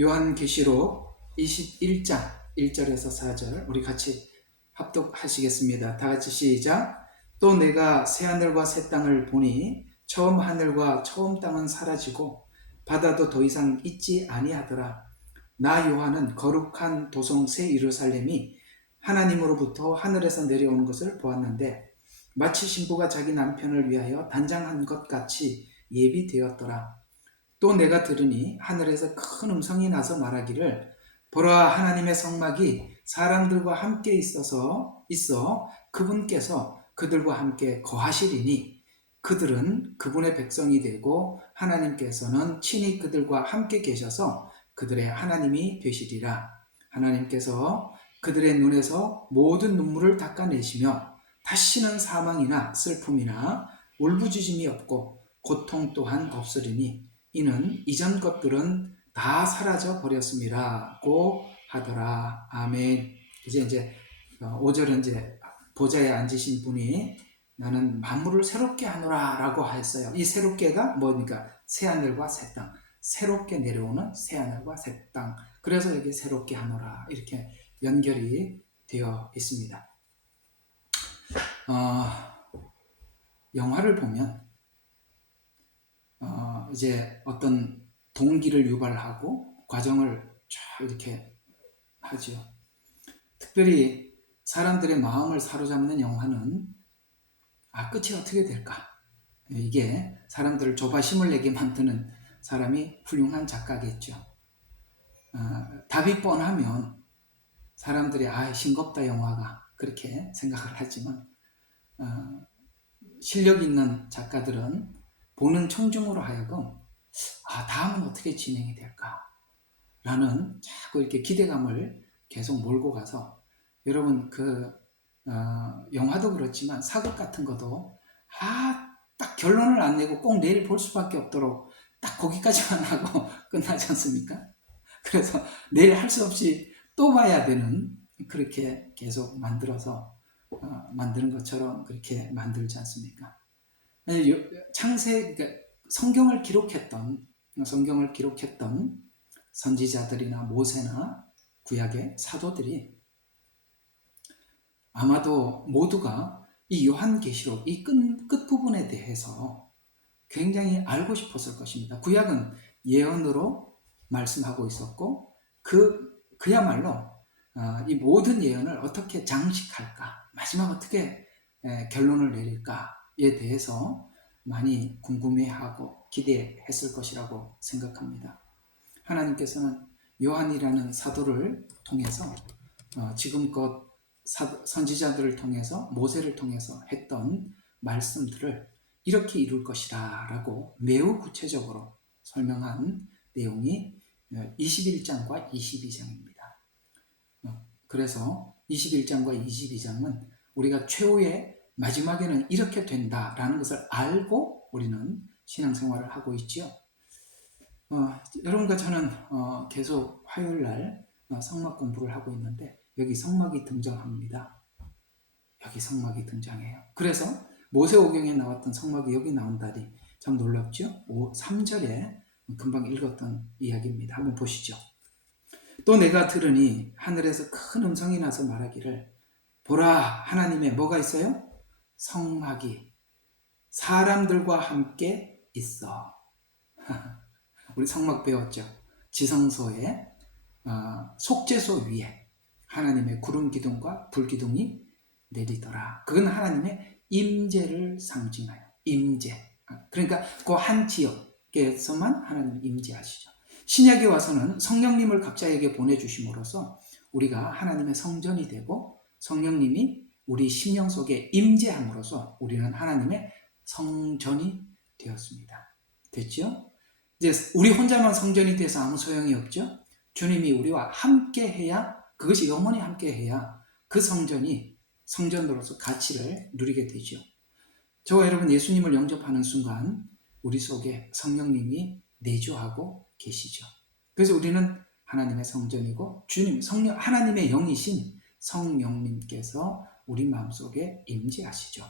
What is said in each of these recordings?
요한계시록 21장 1절에서 4절 우리 같이 합독하시겠습니다. 다 같이 시작. 또 내가 새하늘과 새 땅을 보니 처음 하늘과 처음 땅은 사라지고 바다도 더 이상 있지 아니하더라. 나 요한은 거룩한 도성 새 예루살렘이 하나님으로부터 하늘에서 내려오는 것을 보았는데 마치 신부가 자기 남편을 위하여 단장한 것 같이 예비되었더라. 또 내가 들으니 하늘에서 큰 음성이 나서 말하기를 보라, 하나님의 성막이 사람들과 함께 있어 그분께서 그들과 함께 거하시리니 그들은 그분의 백성이 되고 하나님께서는 친히 그들과 함께 계셔서 그들의 하나님이 되시리라. 하나님께서 그들의 눈에서 모든 눈물을 닦아내시며 다시는 사망이나 슬픔이나 울부짖음이 없고 고통 또한 없으리니 이는 이전 것들은 다 사라져 버렸음이라고 하더라. 아멘. 이제 5절은 이제 보좌에 앉으신 분이 나는 만물을 새롭게 하노라 라고 했어요. 이 새롭게가 뭐니까 새하늘과 새 땅, 새롭게 내려오는 새하늘과 새 땅. 그래서 여기 새롭게 하노라 이렇게 연결이 되어 있습니다. 영화를 보면 이제 어떤 동기를 유발하고 과정을 쫙 이렇게 하죠. 특별히 사람들의 마음을 사로잡는 영화는 끝이 어떻게 될까? 이게 사람들을 조바심을 내게 만드는 사람이 훌륭한 작가겠죠. 답이 뻔하면 사람들이 싱겁다 영화가 그렇게 생각을 하지만 실력 있는 작가들은 보는 청중으로 하여금 다음은 어떻게 진행이 될까? 라는 자꾸 이렇게 기대감을 계속 몰고 가서 여러분 영화도 그렇지만 사극 같은 것도 딱 결론을 안 내고 꼭 내일 볼 수밖에 없도록 딱 거기까지만 하고 끝나지 않습니까? 그래서 내일 할 수 없이 또 봐야 되는 그렇게 계속 만들어서 만드는 것처럼 그렇게 만들지 않습니까? 그러니까 성경을 기록했던 선지자들이나 모세나 구약의 사도들이 아마도 모두가 이 요한계시록 이 끝부분에 대해서 굉장히 알고 싶었을 것입니다. 구약은 예언으로 말씀하고 있었고 그야말로 이 모든 예언을 어떻게 장식할까, 마지막 어떻게 결론을 내릴까에 대해서 많이 궁금해하고 기대했을 것이라고 생각합니다. 하나님께서는 요한이라는 사도를 통해서 지금껏 선지자들을 통해서 모세를 통해서 했던 말씀들을 이렇게 이룰 것이다 라고 매우 구체적으로 설명한 내용이 21장과 22장입니다. 그래서 21장과 22장은 우리가 최후의 마지막에는 이렇게 된다라는 것을 알고 우리는 신앙생활을 하고 있죠. 여러분과 저는 계속 화요일날 성막 공부를 하고 있는데 여기 성막이 등장합니다. 여기 성막이 등장해요. 그래서 모세오경에 나왔던 성막이 여기 나온다니 참 놀랍죠? 3절에 금방 읽었던 이야기입니다. 한번 보시죠. 또 내가 들으니 하늘에서 큰 음성이 나서 말하기를 보라, 하나님의 뭐가 있어요? 성막이 사람들과 함께 있어. 우리 성막 배웠죠? 지성소의 속죄소 위에 하나님의 구름 기둥과 불 기둥이 내리더라. 그건 하나님의 임재를 상징하여 임재. 그러니까 그 한 지역에서만 하나님 임재하시죠. 신약에 와서는 성령님을 각자에게 보내주심으로써 우리가 하나님의 성전이 되고 성령님이 우리 심령 속에 임재함으로써 우리는 하나님의 성전이 되었습니다. 됐죠? 이제 우리 혼자만 성전이 돼서 아무 소용이 없죠. 주님이 우리와 함께 해야, 그것이 영원히 함께 해야 그 성전이 성전으로서 가치를 누리게 되죠. 저와 여러분 예수님을 영접하는 순간 우리 속에 성령님이 내주하고 계시죠. 그래서 우리는 하나님의 성전이고 주님, 하나님의 영이신 성령님께서 우리 마음속에 임재하시죠.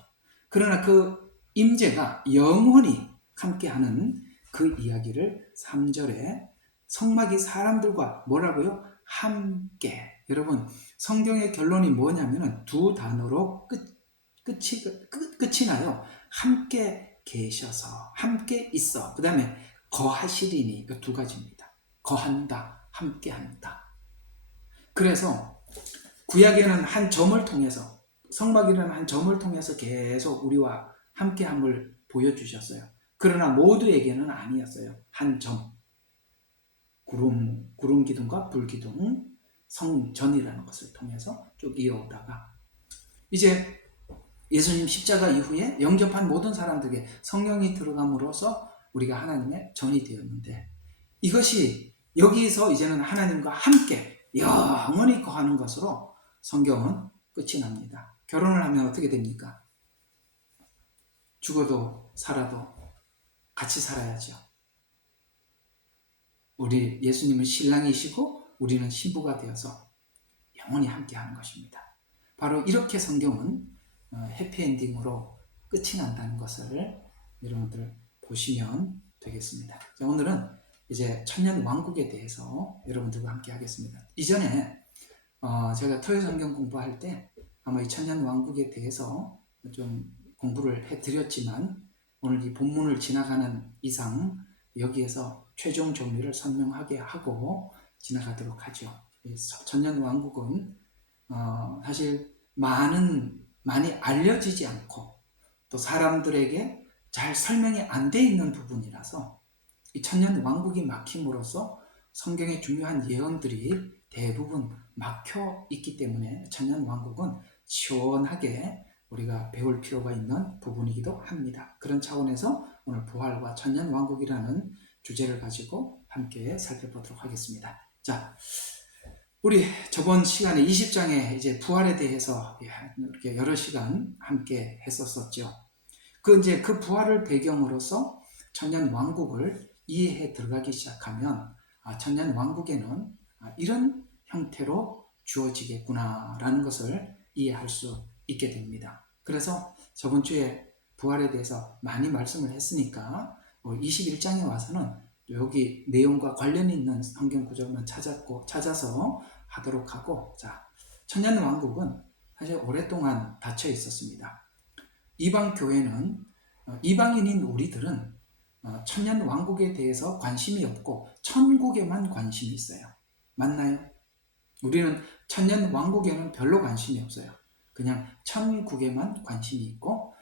그러나 그 임재가 영원히 함께하는 그 이야기를 3절에 성막이 사람들과 뭐라고요? 함께. 여러분, 성경의 결론이 뭐냐면은 두 단어로 끝이 나요. 함께 계셔서, 함께 있어. 그 다음에 거하시리니, 이 두 가지입니다. 거한다, 함께 한다. 그래서 구약에는 한 점을 통해서, 성막이라는 한 점을 통해서 계속 우리와 함께함을 보여주셨어요. 그러나 모두에게는 아니었어요. 한 점. 구름 기둥과 불 기둥, 성전이라는 것을 통해서 쭉 이어오다가 이제 예수님 십자가 이후에 영접한 모든 사람들에게 성령이 들어감으로써 우리가 하나님의 전이 되었는데, 이것이 여기서 이제는 하나님과 함께 영원히 거하는 것으로 성경은 끝이 납니다. 결혼을 하면 어떻게 됩니까? 죽어도 살아도 같이 살아야죠. 우리 예수님은 신랑이시고 우리는 신부가 되어서 영원히 함께하는 것입니다. 바로 이렇게 성경은 해피엔딩으로 끝이 난다는 것을 여러분들 보시면 되겠습니다. 자, 오늘은 이제 천년 왕국에 대해서 여러분들과 함께 하겠습니다. 이전에 제가 토요 성경 공부할 때 아마 이 천년 왕국에 대해서 좀 공부를 해드렸지만, 오늘 이 본문을 지나가는 이상 여기에서 최종 정리를 설명하게 하고 지나가도록 하죠. 천년 왕국은 사실 많이 알려지지 않고 또 사람들에게 잘 설명이 안 돼 있는 부분이라서 이 천년 왕국이 막힘으로써 성경의 중요한 예언들이 대부분 막혀 있기 때문에 천년 왕국은 시원하게 우리가 배울 필요가 있는 부분이기도 합니다. 그런 차원에서 오늘 부활과 천년 왕국이라는 주제를 가지고 함께 살펴보도록 하겠습니다. 자, 우리 저번 시간에 20장에 이제 부활에 대해서 이렇게 여러 시간 함께 했었었죠. 그 부활을 배경으로서 천년 왕국을 이해해 들어가기 시작하면 천년 왕국에는 이런 형태로 주어지겠구나라는 것을 이해할 수 있게 됩니다. 그래서 저번 주에 부활에 대해서 많이 말씀을 했으니까 21장에 와서는 여기 내용과 관련이 있는 성경 구절만 찾아서 하도록 하고, 자, 천년 왕국은 사실 오랫동안 닫혀 있었습니다. 이방 교회는 이방인인 우리들은 천년 왕국에 대해서 관심이 없고 천국에만 관심이 있어요. 맞나요? 우리는 천년 왕국에는 별로 관심이 없어요. 그냥 천국에만 관심이 있고,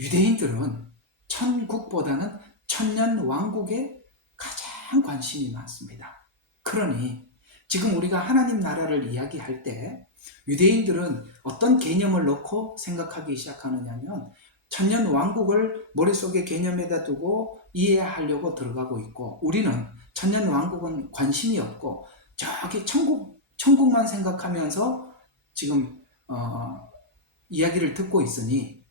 유대인들은 천국보다는 천년 왕국에 가장 관심이 많습니다. 그러니 지금 우리가 하나님 나라를 이야기할 때 유대인들은 어떤 개념을 놓고 생각하기 시작하느냐면 천년 왕국을 머릿속에 개념에다 두고 이해하려고 들어가고 있고, 우리는 천년 왕국은 관심이 없고 저기 천국만 생각하면서 지금 이야기를 듣고 있으니,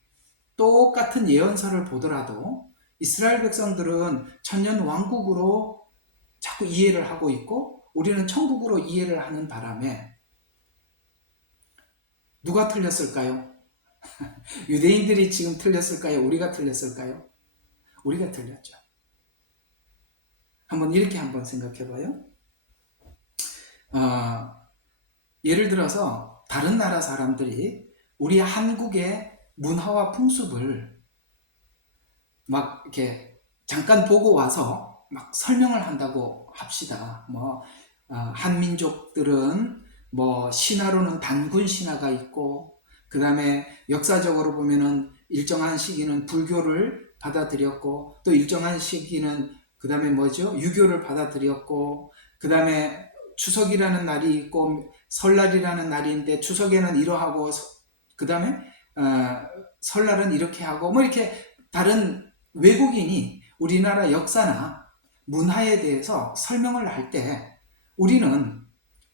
똑같은 예언서를 보더라도 이스라엘 백성들은 천년 왕국으로 자꾸 이해를 하고 있고 우리는 천국으로 이해를 하는 바람에 누가 틀렸을까요? 유대인들이 지금 틀렸을까요? 우리가 틀렸을까요? 우리가 틀렸죠. 이렇게 한번 생각해 봐요. 예를 들어서 다른 나라 사람들이 우리 한국의 문화와 풍습을 막 이렇게 잠깐 보고 와서 막 설명을 한다고 합시다. 한민족들은 신화로는 단군 신화가 있고, 그 다음에 역사적으로 보면은 일정한 시기는 불교를 받아들였고, 또 일정한 시기는 그 다음에 유교를 받아들였고, 그 다음에 추석이라는 날이 있고 설날이라는 날인데 추석에는 이러하고, 그 다음에 설날은 이렇게 하고, 이렇게 다른 외국인이 우리나라 역사나 문화에 대해서 설명을 할 때 우리는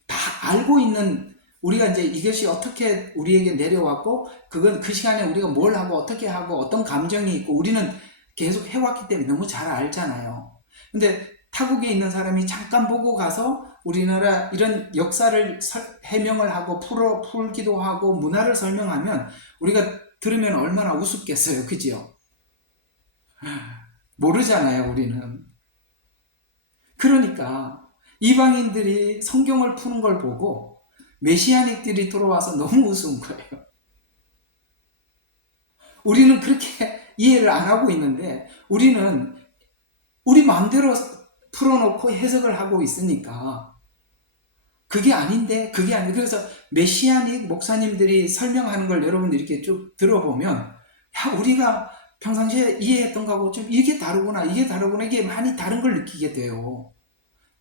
다 알고 있는, 우리가 이제 이것이 어떻게 우리에게 내려왔고 그건 그 시간에 우리가 뭘 하고 어떻게 하고 어떤 감정이 있고 우리는 계속 해왔기 때문에 너무 잘 알잖아요. 근데 타국에 있는 사람이 잠깐 보고 가서 우리나라 이런 역사를 해명을 하고 풀기도 하고 문화를 설명하면 우리가 들으면 얼마나 우습겠어요. 그죠? 모르잖아요, 우리는. 그러니까 이방인들이 성경을 푸는 걸 보고 메시아닉들이 들어와서 너무 우스운 거예요. 우리는 그렇게 이해를 안 하고 있는데 우리는 우리 마음대로 풀어놓고 해석을 하고 있으니까 그게 아닌데 그게 아닌데 그래서 메시아닉 목사님들이 설명하는 걸 여러분 이렇게 쭉 들어보면 야 우리가 평상시에 이해했던 거하고 좀 이게 다르구나 이게 많이 다른 걸 느끼게 돼요.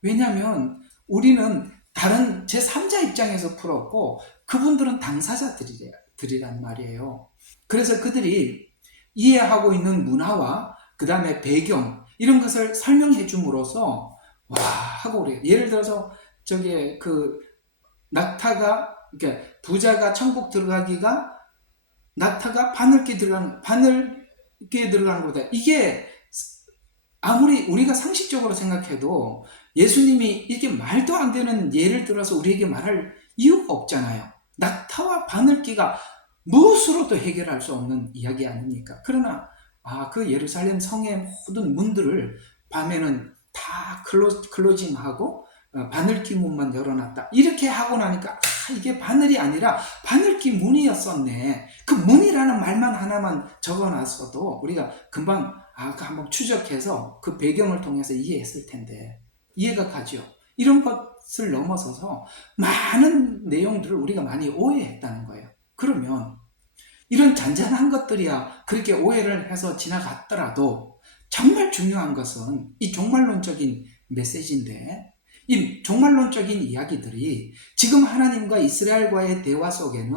왜냐하면 우리는 다른 제3자 입장에서 풀었고 그분들은 당사자들이란 말이에요. 그래서 그들이 이해하고 있는 문화와 그 다음에 배경 이런 것을 설명해 줌으로써 와 하고 우리 예를 들어서 저기 그 낙타가 그러니까 부자가 천국 들어가기가 낙타가 바늘기에 들어가는 거다. 이게 아무리 우리가 상식적으로 생각해도 예수님이 이게 말도 안 되는 예를 들어서 우리에게 말할 이유가 없잖아요. 낙타와 바늘기가 무엇으로도 해결할 수 없는 이야기 아닙니까? 그러나 그 예루살렘 성의 모든 문들을 밤에는 다 클로징하고 바늘기 문만 열어놨다. 이렇게 하고 나니까 이게 바늘이 아니라 바늘기 문이었었네. 그 문이라는 말만 하나만 적어놨어도 우리가 금방 그 한번 추적해서 그 배경을 통해서 이해했을 텐데 이해가 가죠. 이런 것을 넘어서서 많은 내용들을 우리가 많이 오해했다는 거예요. 그러면 이런 잔잔한 것들이야 그렇게 오해를 해서 지나갔더라도 정말 중요한 것은 이 종말론적인 메시지인데 이 종말론적인 이야기들이 지금 하나님과 이스라엘과의 대화 속에는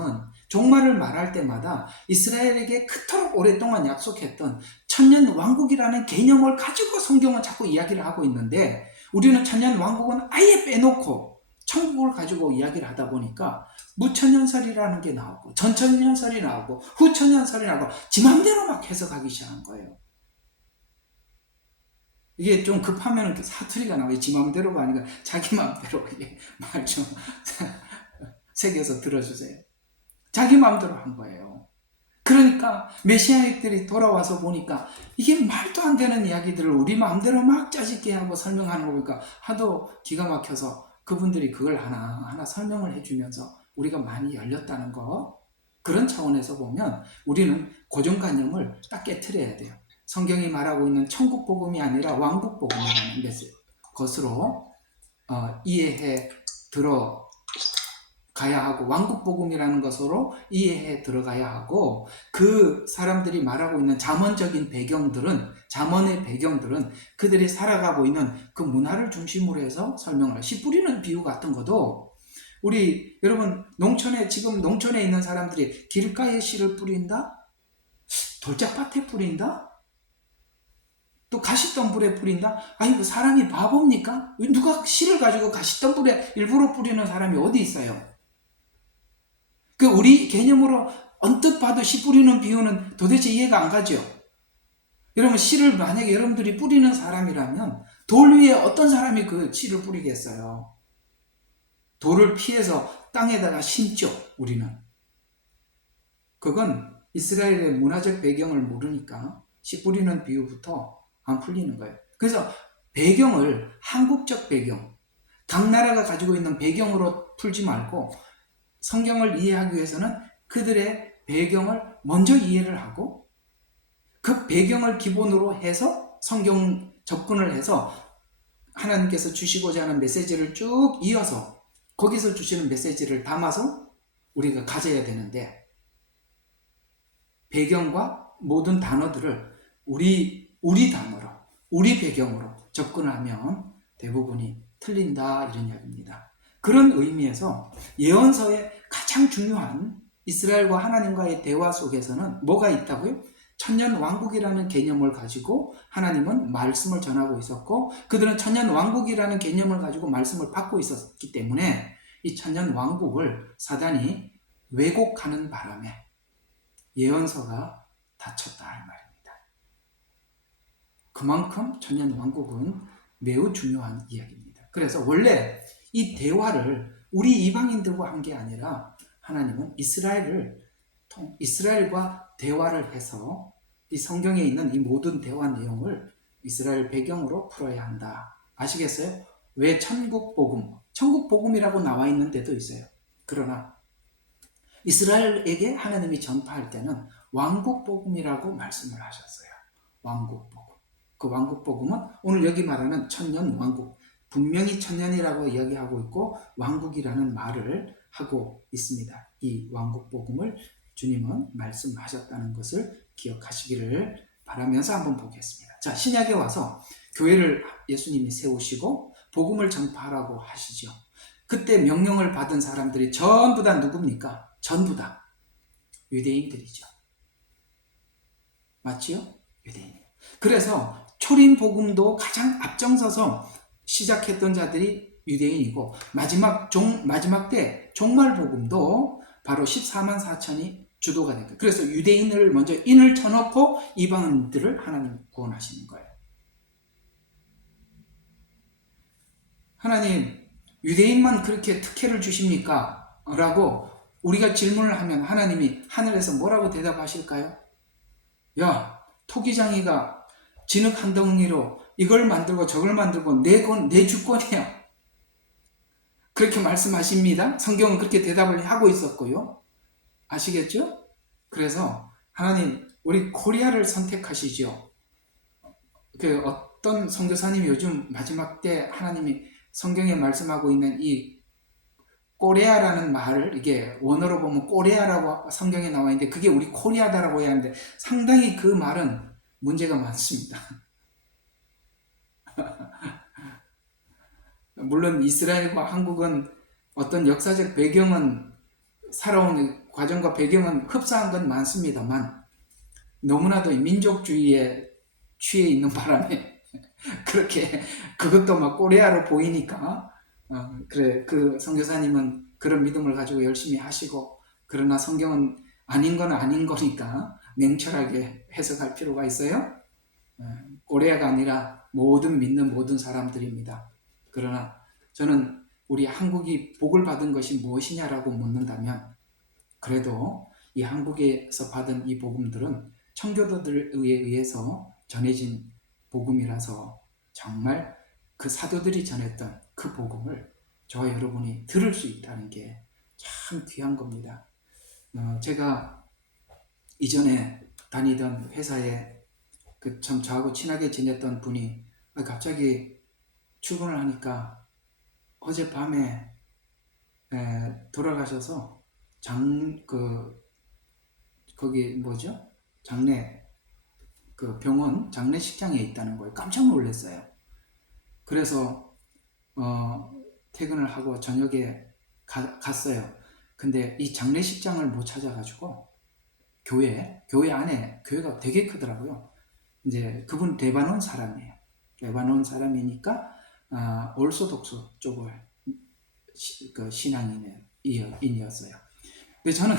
종말을 말할 때마다 이스라엘에게 그토록 오랫동안 약속했던 천년 왕국이라는 개념을 가지고 성경은 자꾸 이야기를 하고 있는데 우리는 천년 왕국은 아예 빼놓고 천국을 가지고 이야기를 하다 보니까 무천년설이라는 게 나오고 전천년설이 나오고 후천년설이 나오고 지 맘대로 막 해석하기 시작한 거예요. 이게 좀 급하면 사투리가 나와요. 지 맘대로가 아니라 자기 맘대로 말 좀 새겨서 들어주세요. 자기 맘대로 한 거예요. 그러니까 메시아닉들이 돌아와서 보니까 이게 말도 안 되는 이야기들을 우리 마음대로 막 짜집게 하고 설명하는 거 보니까 하도 기가 막혀서 그분들이 그걸 하나하나 설명을 해주면서 우리가 많이 열렸다는 거. 그런 차원에서 보면 우리는 고정관념을 딱 깨트려야 돼요. 성경이 말하고 있는 천국 복음이 아니라 왕국 복음이라는 것으로 이해해 들어가야 하고 왕국 복음이라는 것으로 이해해 들어가야 하고 그 사람들이 말하고 있는 잠언의 배경들은 그들이 살아가고 있는 그 문화를 중심으로 해서 설명을 해요. 씨 뿌리는 비유 같은 것도 우리 여러분 지금 농촌에 있는 사람들이 길가에 씨를 뿌린다? 돌짝밭에 뿌린다? 또 가시덤불에 뿌린다? 아니 그 사람이 바보입니까? 누가 씨를 가지고 가시덤불에 일부러 뿌리는 사람이 어디 있어요? 그 우리 개념으로 언뜻 봐도 씨 뿌리는 비유는 도대체 이해가 안 가죠? 여러분 씨를 만약에 여러분들이 뿌리는 사람이라면 돌 위에 어떤 사람이 그 씨를 뿌리겠어요? 돌을 피해서 땅에다가 심죠. 우리는. 그건 이스라엘의 문화적 배경을 모르니까 씨 뿌리는 비유부터 안 풀리는 거예요. 그래서 배경을 한국적 배경, 각 나라가 가지고 있는 배경으로 풀지 말고 성경을 이해하기 위해서는 그들의 배경을 먼저 이해를 하고 그 배경을 기본으로 해서 성경 접근을 해서 하나님께서 주시고자 하는 메시지를 쭉 이어서 거기서 주시는 메시지를 담아서 우리가 가져야 되는데 배경과 모든 단어들을 우리 단어로 우리 배경으로 접근하면 대부분이 틀린다 이런 이야기입니다. 그런 의미에서 예언서의 가장 중요한 이스라엘과 하나님과의 대화 속에서는 뭐가 있다고요? 천년 왕국이라는 개념을 가지고 하나님은 말씀을 전하고 있었고 그들은 천년 왕국이라는 개념을 가지고 말씀을 받고 있었기 때문에 이 천년 왕국을 사단이 왜곡하는 바람에 예언서가 닫혔다 할 말입니다. 그만큼 천년 왕국은 매우 중요한 이야기입니다. 그래서 원래 이 대화를 우리 이방인들과 한 게 아니라 하나님은 이스라엘과 대화를 해서 이 성경에 있는 이 모든 대화 내용을 이스라엘 배경으로 풀어야 한다. 아시겠어요? 왜 천국 복음이라고 나와 있는 데도 있어요. 그러나 이스라엘에게 하나님이 전파할 때는 왕국 복음이라고 말씀을 하셨어요. 왕국 복음. 그 왕국 복음은 오늘 여기 말하는 천년 왕국, 분명히 천년이라고 이야기하고 있고 왕국이라는 말을 하고 있습니다. 이 왕국 복음을 주님은 말씀하셨다는 것을 기억하시기를 바라면서 한번 보겠습니다. 자, 신약에 와서 교회를 예수님이 세우시고 복음을 전파하라고 하시죠. 그때 명령을 받은 사람들이 전부 다 누굽니까? 전부 다 유대인들이죠. 맞지요? 유대인. 그래서 초림 복음도 가장 앞장서서 시작했던 자들이 유대인이고 마지막 때 종말 복음도 바로 14만 4천이 주도가 된 거예요. 그래서 유대인을 먼저 인을 쳐놓고 이방인들을 하나님 구원하시는 거예요. 하나님, 유대인만 그렇게 특혜를 주십니까? 라고 우리가 질문을 하면 하나님이 하늘에서 뭐라고 대답하실까요? 야, 토기장이가 진흙 한 덩이로 이걸 만들고 저걸 만들고 내 주권이야. 그렇게 말씀하십니다. 성경은 그렇게 대답을 하고 있었고요. 아시겠죠? 그래서 하나님, 우리 코리아를 선택하시죠. 그 어떤 선교사님이 요즘 마지막 때 하나님이 성경에 말씀하고 있는 이 꼬레아라는 말을, 이게 원어로 보면 꼬레아라고 성경에 나와 있는데 그게 우리 코리아다라고 해야 하는데 상당히 그 말은 문제가 많습니다. 물론 이스라엘과 한국은 어떤 역사적 배경은, 살아온 과정과 배경은 흡사한 건 많습니다만 너무나도 민족주의에 취해 있는 바람에 그렇게 그것도 막 꼬레아로 보이니까 그래, 그 선교사님은 그런 믿음을 가지고 열심히 하시고, 그러나 성경은 아닌 건 아닌 거니까 냉철하게 해석할 필요가 있어요. 꼬레아가 아니라 모든 믿는 모든 사람들입니다. 그러나 저는 우리 한국이 복을 받은 것이 무엇이냐라고 묻는다면 그래도 이 한국에서 받은 이 복음들은 청교도들에 의해서 전해진 복음이라서 정말 그 사도들이 전했던 그 복음을 저와 여러분이 들을 수 있다는 게 참 귀한 겁니다. 제가 이전에 다니던 회사에 그 참 저하고 친하게 지냈던 분이 갑자기 출근을 하니까 어젯밤에 돌아가셔서 거기 뭐죠? 그 병원 장례식장에 있다는 거예요. 깜짝 놀랐어요. 그래서 퇴근을 하고 저녁에 갔어요. 근데 이 장례식장을 못 찾아가지고 교회 안에, 교회가 되게 크더라고요. 이제 그분 레바논 사람이에요. 레바논 사람이니까 올소독스 쪽을 그 신앙인이었어요. 근데 저는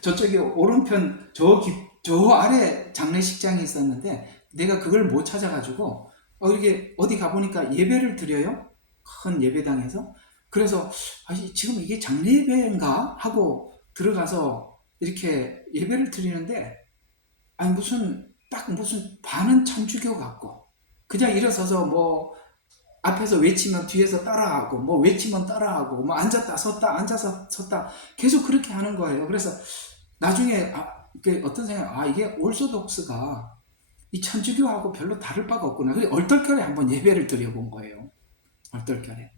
저쪽에 오른편 저 아래 장례식장이 있었는데 내가 그걸 못 찾아가지고 이렇게 어디 가보니까 예배를 드려요. 큰 예배당에서. 그래서 지금 이게 장례 예배인가 하고 들어가서 이렇게 예배를 드리는데 무슨 반은 천주교 같고 그냥 일어서서 뭐 앞에서 외치면 뒤에서 따라하고, 뭐 외치면 따라하고, 뭐 앉았다 섰다 앉아서 섰다 계속 그렇게 하는 거예요. 그래서 나중에 어떤 생각, 이게 올소독스가 이 천주교하고 별로 다를 바가 없구나. 그래 얼떨결에 한번 예배를 드려본 거예요. 얼떨결에.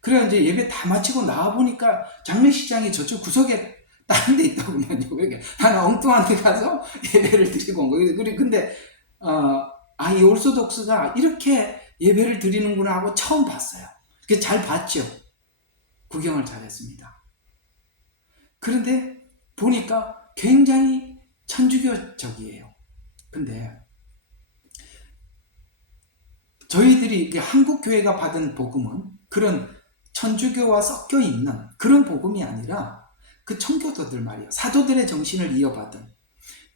그래 이제 예배 다 마치고 나와 보니까 장례식장이 저쪽 구석에 다른 데 있더군요. 그러니까 하나 엉뚱한 데 가서 예배를 드리고 온 거예요. 근데 이 올소독스가 이렇게 예배를 드리는구나 하고 처음 봤어요. 잘 봤죠. 구경을 잘했습니다. 그런데 보니까 굉장히 천주교적이에요. 근데 저희들이 한국 교회가 받은 복음은 그런 천주교와 섞여 있는 그런 복음이 아니라 그 청교도들 말이에요. 사도들의 정신을 이어받은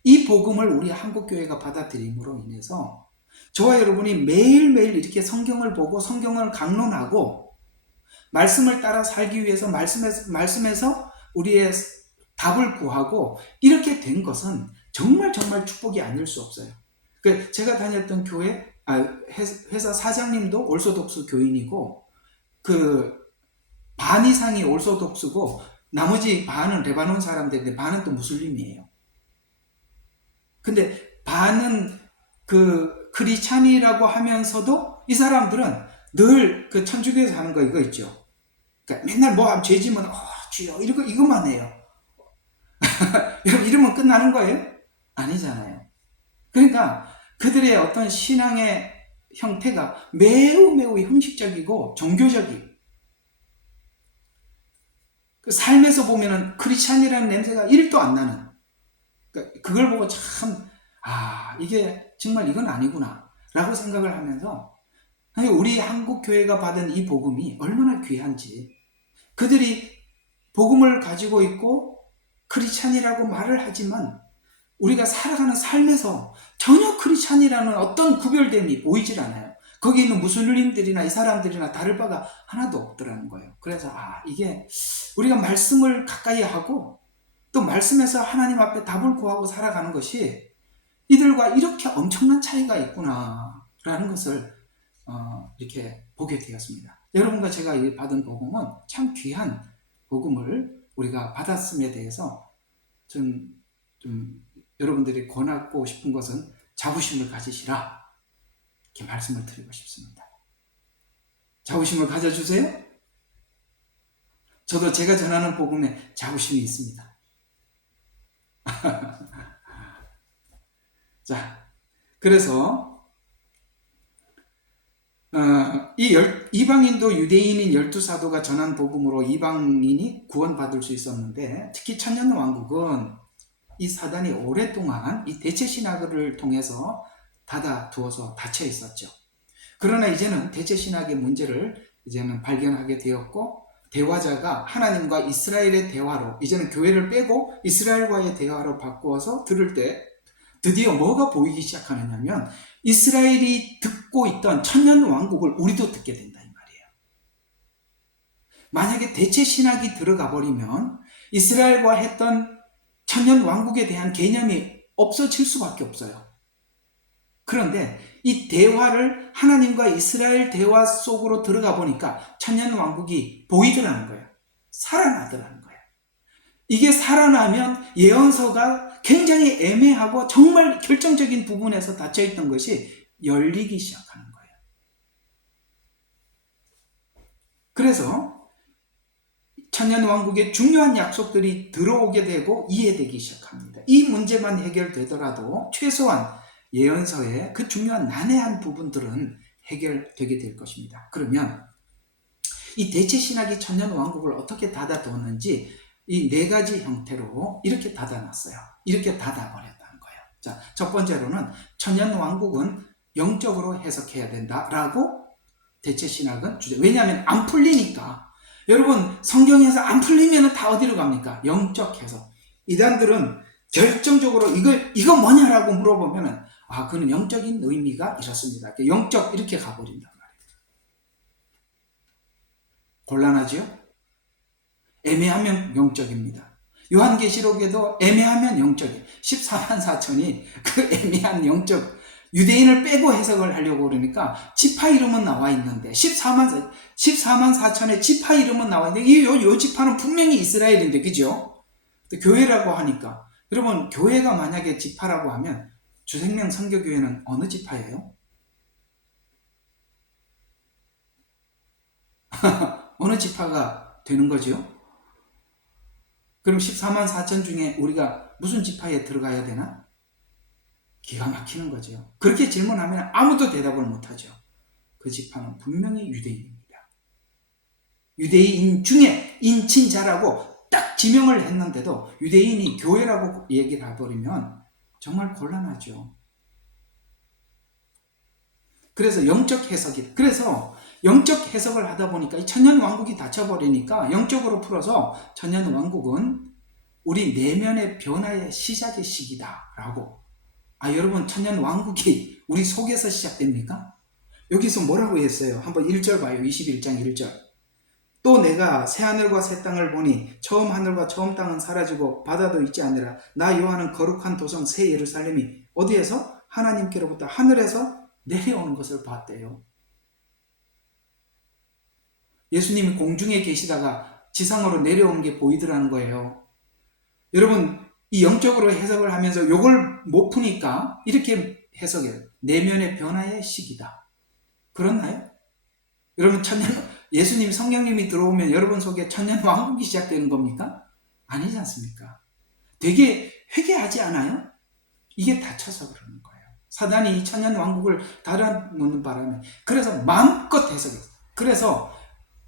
이 복음을 우리 한국 교회가 받아들임으로 인해서 저와 여러분이 매일매일 이렇게 성경을 보고 성경을 강론하고 말씀을 따라 살기 위해서 말씀에서 우리의 답을 구하고 이렇게 된 것은 정말 축복이 아닐 수 없어요. 제가 다녔던 교회 회사 사장님도 올소독스 교인이고 그 반 이상이 올소독스고 나머지 반은 레바논 사람들인데 반은 또 무슬림이에요. 근데 반은 그 크리스찬이라고 하면서도 이 사람들은 늘 그 천주교에서 하는 거 이거 있죠. 그러니까 맨날 뭐 하면 죄지면 주여 이것만 해요. 여러분 이러면 끝나는 거예요? 아니잖아요. 그러니까 그들의 어떤 신앙의 형태가 매우 형식적이고 종교적이. 그 삶에서 보면은 크리스찬이라는 냄새가 1도 안 나는. 그러니까 그걸 보고 참 이게 정말 이건 아니구나 라고 생각을 하면서 우리 한국 교회가 받은 이 복음이 얼마나 귀한지, 그들이 복음을 가지고 있고 크리스찬이라고 말을 하지만 우리가 살아가는 삶에서 전혀 크리스찬이라는 어떤 구별됨이 보이질 않아요. 거기 있는 무슬림들이나 이 사람들이나 다를 바가 하나도 없더라는 거예요. 그래서 이게 우리가 말씀을 가까이 하고 또 말씀에서 하나님 앞에 답을 구하고 살아가는 것이 이들과 이렇게 엄청난 차이가 있구나 라는 것을 이렇게 보게 되었습니다. 여러분과 제가 받은 복음은 참 귀한 복음을 우리가 받았음에 대해서 좀 여러분들이 권하고 싶은 것은 자부심을 가지시라, 이렇게 말씀을 드리고 싶습니다. 자부심을 가져주세요. 저도 제가 전하는 복음에 자부심이 있습니다. 자, 그래서 이방인도 유대인인 12사도가 전한 복음으로 이방인이 구원받을 수 있었는데, 특히 천년왕국은 이 사단이 오랫동안 이 대체신학을 통해서 닫아두어서 닫혀 있었죠. 그러나 이제는 대체신학의 문제를 이제는 발견하게 되었고, 대화자가 하나님과 이스라엘의 대화로, 이제는 교회를 빼고 이스라엘과의 대화로 바꾸어서 들을 때 드디어 뭐가 보이기 시작하느냐면 이스라엘이 듣고 있던 천년왕국을 우리도 듣게 된다 이 말이에요. 만약에 대체신학이 들어가 버리면 이스라엘과 했던 천년왕국에 대한 개념이 없어질 수밖에 없어요. 그런데 이 대화를 하나님과 이스라엘 대화 속으로 들어가 보니까 천년왕국이 보이더라는 거예요. 살아나더라는 거예요. 이게 살아나면 예언서가 굉장히 애매하고 정말 결정적인 부분에서 닫혀있던 것이 열리기 시작하는 거예요. 그래서 천년왕국의 중요한 약속들이 들어오게 되고 이해되기 시작합니다. 이 문제만 해결되더라도 최소한 예언서의 그 중요한 난해한 부분들은 해결되게 될 것입니다. 그러면 이 대체신학이 천년왕국을 어떻게 닫아두었는지 이 4가지 형태로 이렇게 닫아놨어요. 이렇게 닫아버렸다는 거예요. 자, 첫 번째로는 천년왕국은 영적으로 해석해야 된다라고 대체신학은 주제. 왜냐하면 안 풀리니까. 여러분 성경에서 안 풀리면 다 어디로 갑니까? 영적 해석. 이단들은 결정적으로 이거 뭐냐라고 물어보면은 그는 영적인 의미가 이렇습니다. 영적 이렇게 가버린단 말이에요. 곤란하죠? 애매하면 영적입니다. 요한계시록에도 애매하면 영적이에요. 14만 4천이 그 애매한 영적, 유대인을 빼고 해석을 하려고 그러니까 지파 이름은 나와 있는데 14만 4천의 지파 이름은 나와 있는데 요 지파는 분명히 이스라엘인데, 그죠? 교회라고 하니까 여러분, 교회가 만약에 지파라고 하면 주생명 선교교회는 어느 지파예요? 어느 지파가 되는 거죠? 그럼 14만 4천 중에 우리가 무슨 지파에 들어가야 되나? 기가 막히는 거죠. 그렇게 질문하면 아무도 대답을 못하죠. 그 지파는 분명히 유대인입니다. 유대인 중에 인친자라고 딱 지명을 했는데도 유대인이 교회라고 얘기를 해버리면 정말 곤란하죠. 그래서 영적 해석을 하다 보니까 이 천년왕국이 닫혀버리니까 영적으로 풀어서 천년왕국은 우리 내면의 변화의 시작의 시기다라고. 여러분, 천년왕국이 우리 속에서 시작됩니까? 여기서 뭐라고 했어요? 한번 1절 봐요. 21장 1절. 또 내가 새 하늘과 새 땅을 보니 처음 하늘과 처음 땅은 사라지고 바다도 있지 않으라. 나 요한은 거룩한 도성 새 예루살렘이 어디에서? 하나님께로부터 하늘에서 내려오는 것을 봤대요. 예수님이 공중에 계시다가 지상으로 내려온 게 보이더라는 거예요. 여러분, 이 영적으로 해석을 하면서 이걸 못 푸니까 이렇게 해석해요. 내면의 변화의 시기다. 그렇나요? 여러분, 예수님, 성령님이 들어오면 여러분 속에 천년 왕국이 시작되는 겁니까? 아니지 않습니까? 되게 회개하지 않아요? 이게 다쳐서 그러는 거예요. 사단이 이 천년 왕국을 달아놓는 바람에. 그래서 마음껏 해석했어요. 그래서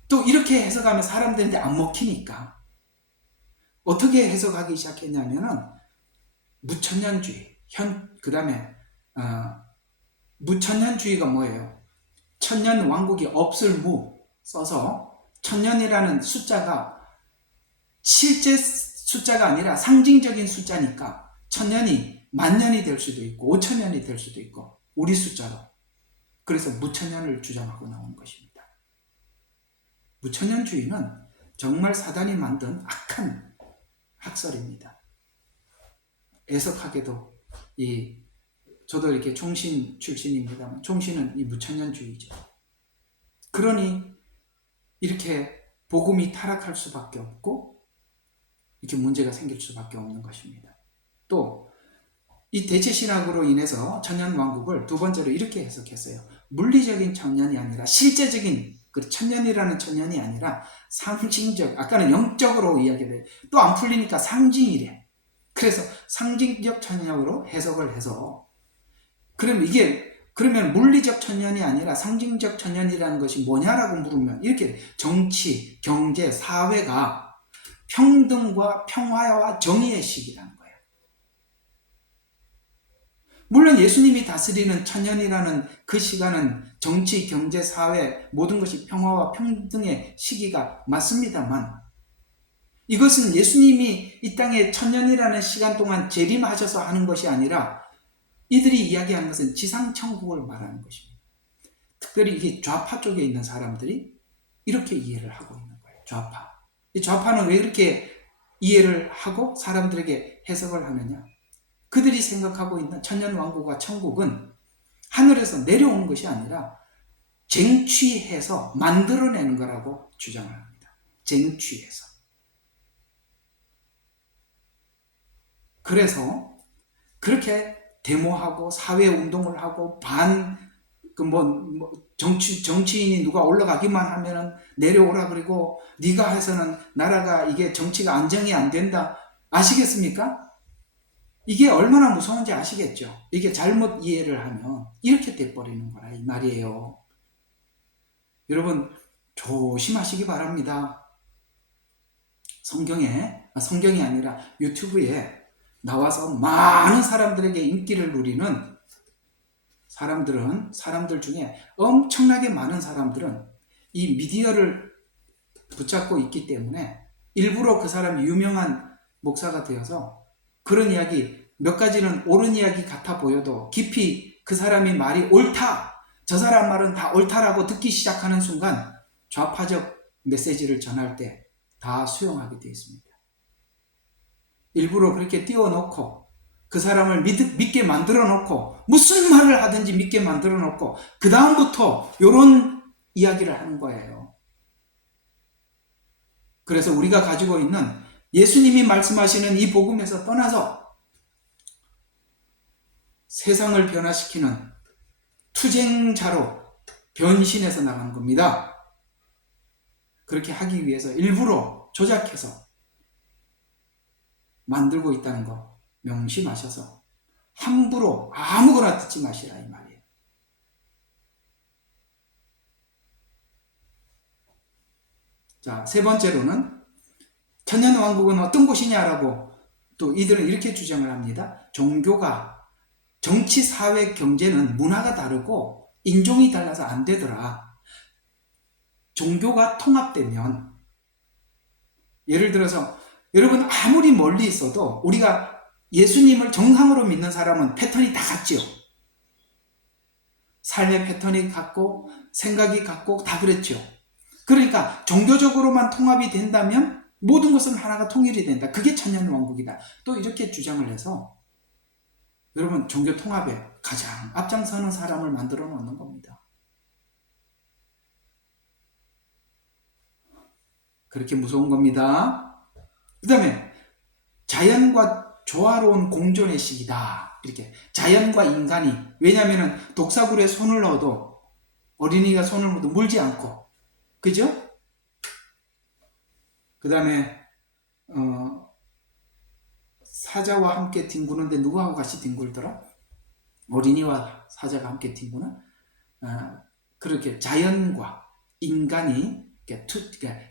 또 이렇게 해석하면 사람들한테 안 먹히니까 어떻게 해석하기 시작했냐면은 무천년주의, 그 다음에 무천년주의가 뭐예요? 천년 왕국이 없을 무 써서 천년이라는 숫자가 실제 숫자가 아니라 상징적인 숫자니까 천년이 만년이 될 수도 있고 5천년이 될 수도 있고 우리 숫자로. 그래서 무천년을 주장하고 나온 것입니다. 무천년주의는 정말 사단이 만든 악한 학설입니다. 애석하게도 저도 이렇게 총신 출신입니다만 총신은 이 무천년주의죠. 그러니 이렇게 복음이 타락할 수밖에 없고 이렇게 문제가 생길 수밖에 없는 것입니다. 또 이 대체신학으로 인해서 천년왕국을 두 번째로 이렇게 해석했어요. 물리적인 천년이 아니라 실제적인 그 천년이라는 천년이 아니라 상징적, 아까는 영적으로 이야기를 또 안 풀리니까 상징이래. 그래서 상징적 천년으로 해석을 해서 그러면 물리적 천년이 아니라 상징적 천년이라는 것이 뭐냐라고 물으면 이렇게 정치, 경제, 사회가 평등과 평화와 정의의 시기라는 거예요. 물론 예수님이 다스리는 천년이라는 그 시간은 정치, 경제, 사회 모든 것이 평화와 평등의 시기가 맞습니다만 이것은 예수님이 이 땅에 천년이라는 시간 동안 재림하셔서 하는 것이 아니라 이들이 이야기하는 것은 지상천국을 말하는 것입니다. 특별히 이게 좌파 쪽에 있는 사람들이 이렇게 이해를 하고 있는 거예요. 좌파. 이 좌파는 왜 이렇게 이해를 하고 사람들에게 해석을 하느냐? 그들이 생각하고 있는 천년왕국과 천국은 하늘에서 내려온 것이 아니라 쟁취해서 만들어내는 거라고 주장을 합니다. 쟁취해서. 그래서 그렇게 데모하고 사회운동을 하고 정치인이 누가 올라가기만 하면은 내려오라 그리고 네가 해서는 나라가 이게 정치가 안정이 안 된다. 아시겠습니까? 이게 얼마나 무서운지 아시겠죠? 이게 잘못 이해를 하면 이렇게 돼버리는 거라 이 말이에요. 여러분 조심하시기 바랍니다. 성경이 아니라 유튜브에 나와서 많은 사람들에게 인기를 누리는 사람들 중에 엄청나게 많은 사람들은 이 미디어를 붙잡고 있기 때문에 일부러 그 사람이 유명한 목사가 되어서 그런 이야기, 몇 가지는 옳은 이야기 같아 보여도 깊이 그 사람이 말이 옳다, 저 사람 말은 다 옳다라고 듣기 시작하는 순간 좌파적 메시지를 전할 때 다 수용하게 되어 있습니다. 일부러 그렇게 띄워놓고 그 사람을 믿게 만들어 놓고 무슨 말을 하든지 믿게 만들어 놓고 그 다음부터 이런 이야기를 하는 거예요. 그래서 우리가 가지고 있는 예수님이 말씀하시는 이 복음에서 떠나서 세상을 변화시키는 투쟁자로 변신해서 나가는 겁니다. 그렇게 하기 위해서 일부러 조작해서 만들고 있다는 거 명심하셔서 함부로 아무거나 듣지 마시라 이 말이에요. 자, 세 번째로는 천년왕국은 어떤 곳이냐라고 또 이들은 이렇게 주장을 합니다. 종교가 정치, 사회, 경제는 문화가 다르고 인종이 달라서 안 되더라. 종교가 통합되면 예를 들어서 여러분 아무리 멀리 있어도 우리가 예수님을 정상으로 믿는 사람은 패턴이 다 같죠. 삶의 패턴이 같고 생각이 같고 다 그렇죠. 그러니까 종교적으로만 통합이 된다면 모든 것은 하나가 통일이 된다. 그게 천년왕국이다. 또 이렇게 주장을 해서 여러분 종교 통합에 가장 앞장서는 사람을 만들어 놓는 겁니다. 그렇게 무서운 겁니다. 그 다음에 자연과 조화로운 공존의 시기다. 이렇게 자연과 인간이, 왜냐하면 독사굴에 손을 넣어도 어린이가 손을 넣어도 물지 않고, 그죠? 그 다음에 사자와 함께 뒹구는데 누구하고 같이 뒹굴더라? 어린이와 사자가 함께 뒹구나? 그렇게 자연과 인간이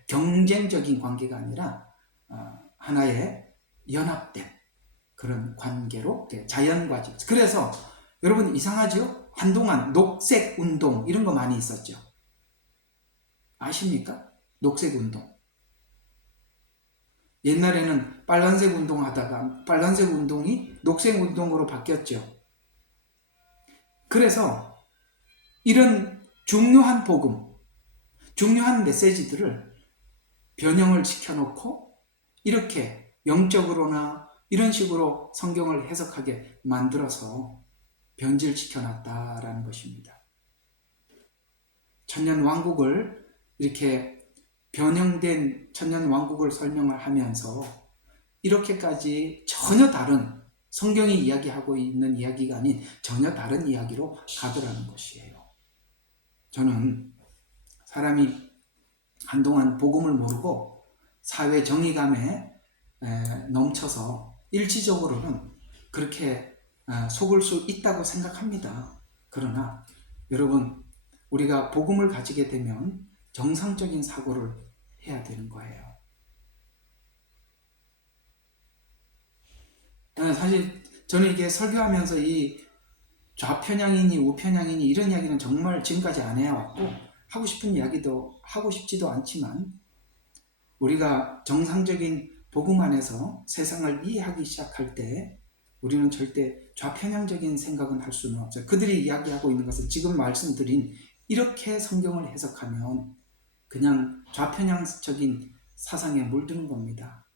경쟁적인 관계가 아니라 하나의 연합된 그런 관계로 자연과, 그래서 여러분 이상하죠? 한동안 녹색 운동 이런 거 많이 있었죠. 아십니까? 녹색 운동. 옛날에는 빨간색 운동 하다가 빨간색 운동이 녹색 운동으로 바뀌었죠. 그래서 이런 중요한 복음, 중요한 메시지들을 변형을 시켜놓고 이렇게 영적으로나 이런 식으로 성경을 해석하게 만들어서 변질시켜놨다라는 것입니다. 천년왕국을 이렇게 변형된 천년왕국을 설명을 하면서 이렇게까지 전혀 다른, 성경이 이야기하고 있는 이야기가 아닌 전혀 다른 이야기로 가더라는 것이에요. 저는 사람이 한동안 복음을 모르고 사회 정의감에 넘쳐서 일시적으로는 그렇게 속을 수 있다고 생각합니다. 그러나 여러분, 우리가 복음을 가지게 되면 정상적인 사고를 해야 되는 거예요. 사실 저는 이게 설교하면서 이 좌편향이니 우편향이니 이런 이야기는 정말 지금까지 안 해왔고, 하고 싶은 이야기도 하고 싶지도 않지만, 우리가 정상적인 복음 안에서 세상을 이해하기 시작할 때 우리는 절대 좌편향적인 생각은 할 수는 없어요. 그들이 이야기하고 있는 것은 지금 말씀드린 이렇게 성경을 해석하면 그냥 좌편향적인 사상에 물드는 겁니다.